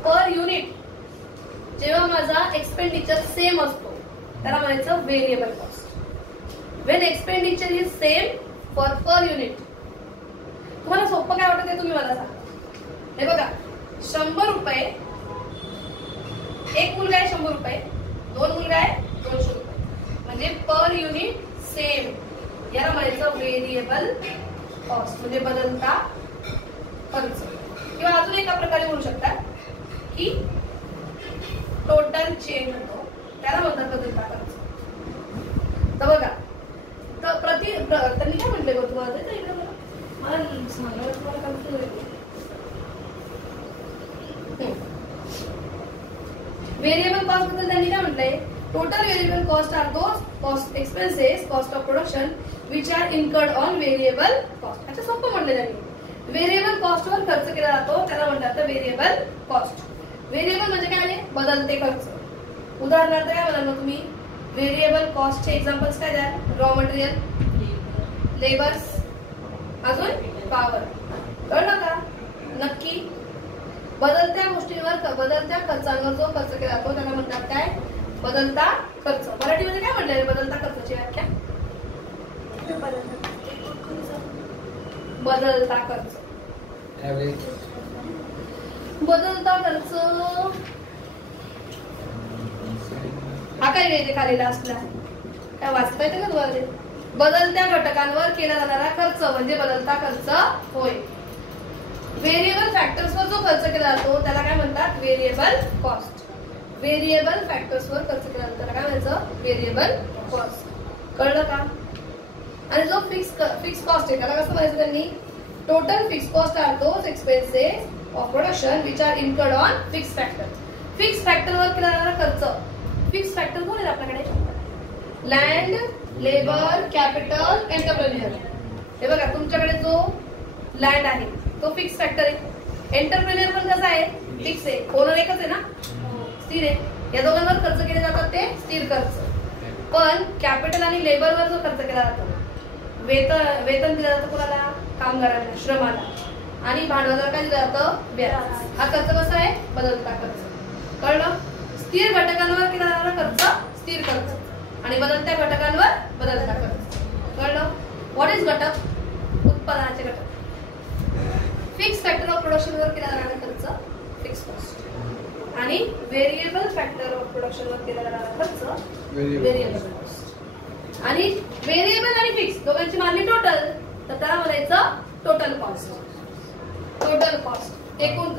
पर युनिट जेव्हा माझा एक्सपेंडिचर सेम असतो त्याला म्हणायचं variable cost. When expenditure is same for per unit. तुम्हाला सोपं काय वाटत ते तुम्ही मला सांगा. हे बघा 100 रुपये. एक मुलगा आहे 100 रुपये, 2 मुलगा आहे 200 रुपये. म्हणजे पर युनिट सेम. याला म्हणायचं व्हेरिएबल कॉस्ट म्हणजे बदलता खर्च. किंवा अजून एका प्रकारे म्हणू शकता की टोटल चेंज होतो त्याला म्हणतात बदलता खर्च. तर बघा त्यांनी काय म्हटले बघ तुम्हाला ते इकडे मला सांगायला तुम्हाला कन्फ्युज होईल. व्हेरिएबल कॉस्ट बद्दल त्यांनी काय म्हटलंय? Total variable cost are those cost expenses cost of production which are incurred on variable cost. अच्छा सोपं म्हटलं त्यांनी. व्हेरिएबल कॉस्टवर खर्च केला जातो त्याला म्हणतात व्हेरिएबल कॉस्ट. व्हेरिएबल म्हणजे काय आले? बदलते खर्च. उदाहरणार्थ काय म्हणाल तुम्ही? व्हेरिएबल कॉस्टचे एक्झाम्पल्स काय द्याल? रॉ मटेरियल, लेबर्स, अजून पॉवर. कळलं का? नक्की. बदलत्या गोष्टींवर बदलत्या खर्चांवर जो खर्च केला जातो त्याला म्हणतात काय? बदलता खर्च. मराठीमध्ये काय म्हटलंय बदलता खर्चाची व्याख्या? बदलता खर्च. बदलता खर्च हा काय वेगळे खाली लास्टला काय वाचता येते का तुम्हाला? बदलत्या घटकांवर केला जाणारा खर्च म्हणजे बदलता खर्च होय. व्हेरिएबल फॅक्टर्सवर जो खर्च केला जातो त्याला काय म्हणतात? Variable cost. व्हेरिएबल फॅक्टर्सवर खर्च केला जातो त्याला काय म्हणायचं? Variable cost. कळलं का? आणि जो फिक्स कॉस्ट आहे त्याला कसं म्हणायचं त्यांनी? Total fix cost are those expenses of production which are incurred on fix factor. Fix फॅक्टरवर केला जाणारा खर्च. फिक्स फॅक्टर कोण आहे आपल्याकडे? Land, labour, capital, entrepreneur. हे बघा तुमच्याकडे जो लँड आहे तो फिक्स फॅक्टर आहे. एंटरप्रेन्युअर पण कसा आहे? फिक्स आहे. ओनर एकच आहे ना? स्थिर आहे. या दोघांवर खर्च केले जातात ते स्थिर खर्च. पण कॅपिटल आणि लेबरवर जो खर्च केला जातो, वेतन दिलं जातं कोणाला? कामगारांना, श्रमाला. आणि भांडवलाला काय दिलं जातं? व्याज. हा खर्च कसा आहे? बदलता खर्च. कळलं? स्थिर घटकांवर केला जाणारा खर्च स्थिर खर्च आणि बदलत्या घटकांवर बदलता खर्च. कळलं? व्हॉट इज घटक? उत्पादनाचे घटक. फिक्स फॅक्टर ऑफ प्रोडक्शन वर केला जाणारा खर्च फिक्स कॉस्ट आणि व्हेरिएबल फॅक्टर ऑफ प्रोडक्शन वर केला जाणारा खर्च व्हेरिएबल कॉस्ट आणि व्हेरिएबल आणि फिक्स दोघांची मारली टोटल तर त्याला म्हणायचं टोटल कॉस्ट एकूण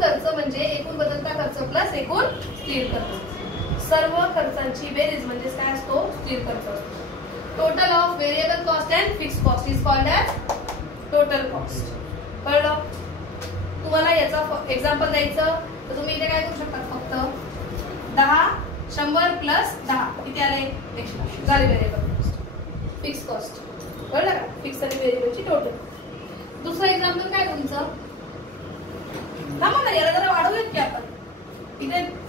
खर्च म्हणजे एकूण बदलता खर्च प्लस एकूण स्थिर खर्च सर्व खर्चांची बेरीज म्हणजे काय असतो स्थिर खर्च असतो total of variable cost and fix cost is called as total cost कळलं तुम्हाला याचा एक्झाम्पल द्यायचं तर तुम्ही इथे काय करू शकता फक्त 100 प्लस 10 किती आले 100 झाली व्हेरिएबल कॉस्ट फिक्स कॉस्ट कळलं का फिक्स आणि व्हेरिएबलची टोटल दुसरं एक्झाम्पल काय तुमचं थांबा ना याला जरा वाढवूयात की आपण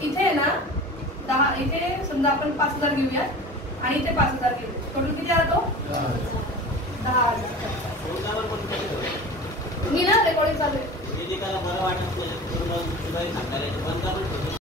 इथे आहे ना 10 इथे समजा आपण 5000 घेऊया आणि इथे 5000 घेऊ टोटल किती आला तो 10,000 मी ना रेकॉर्डिंग चालू आहे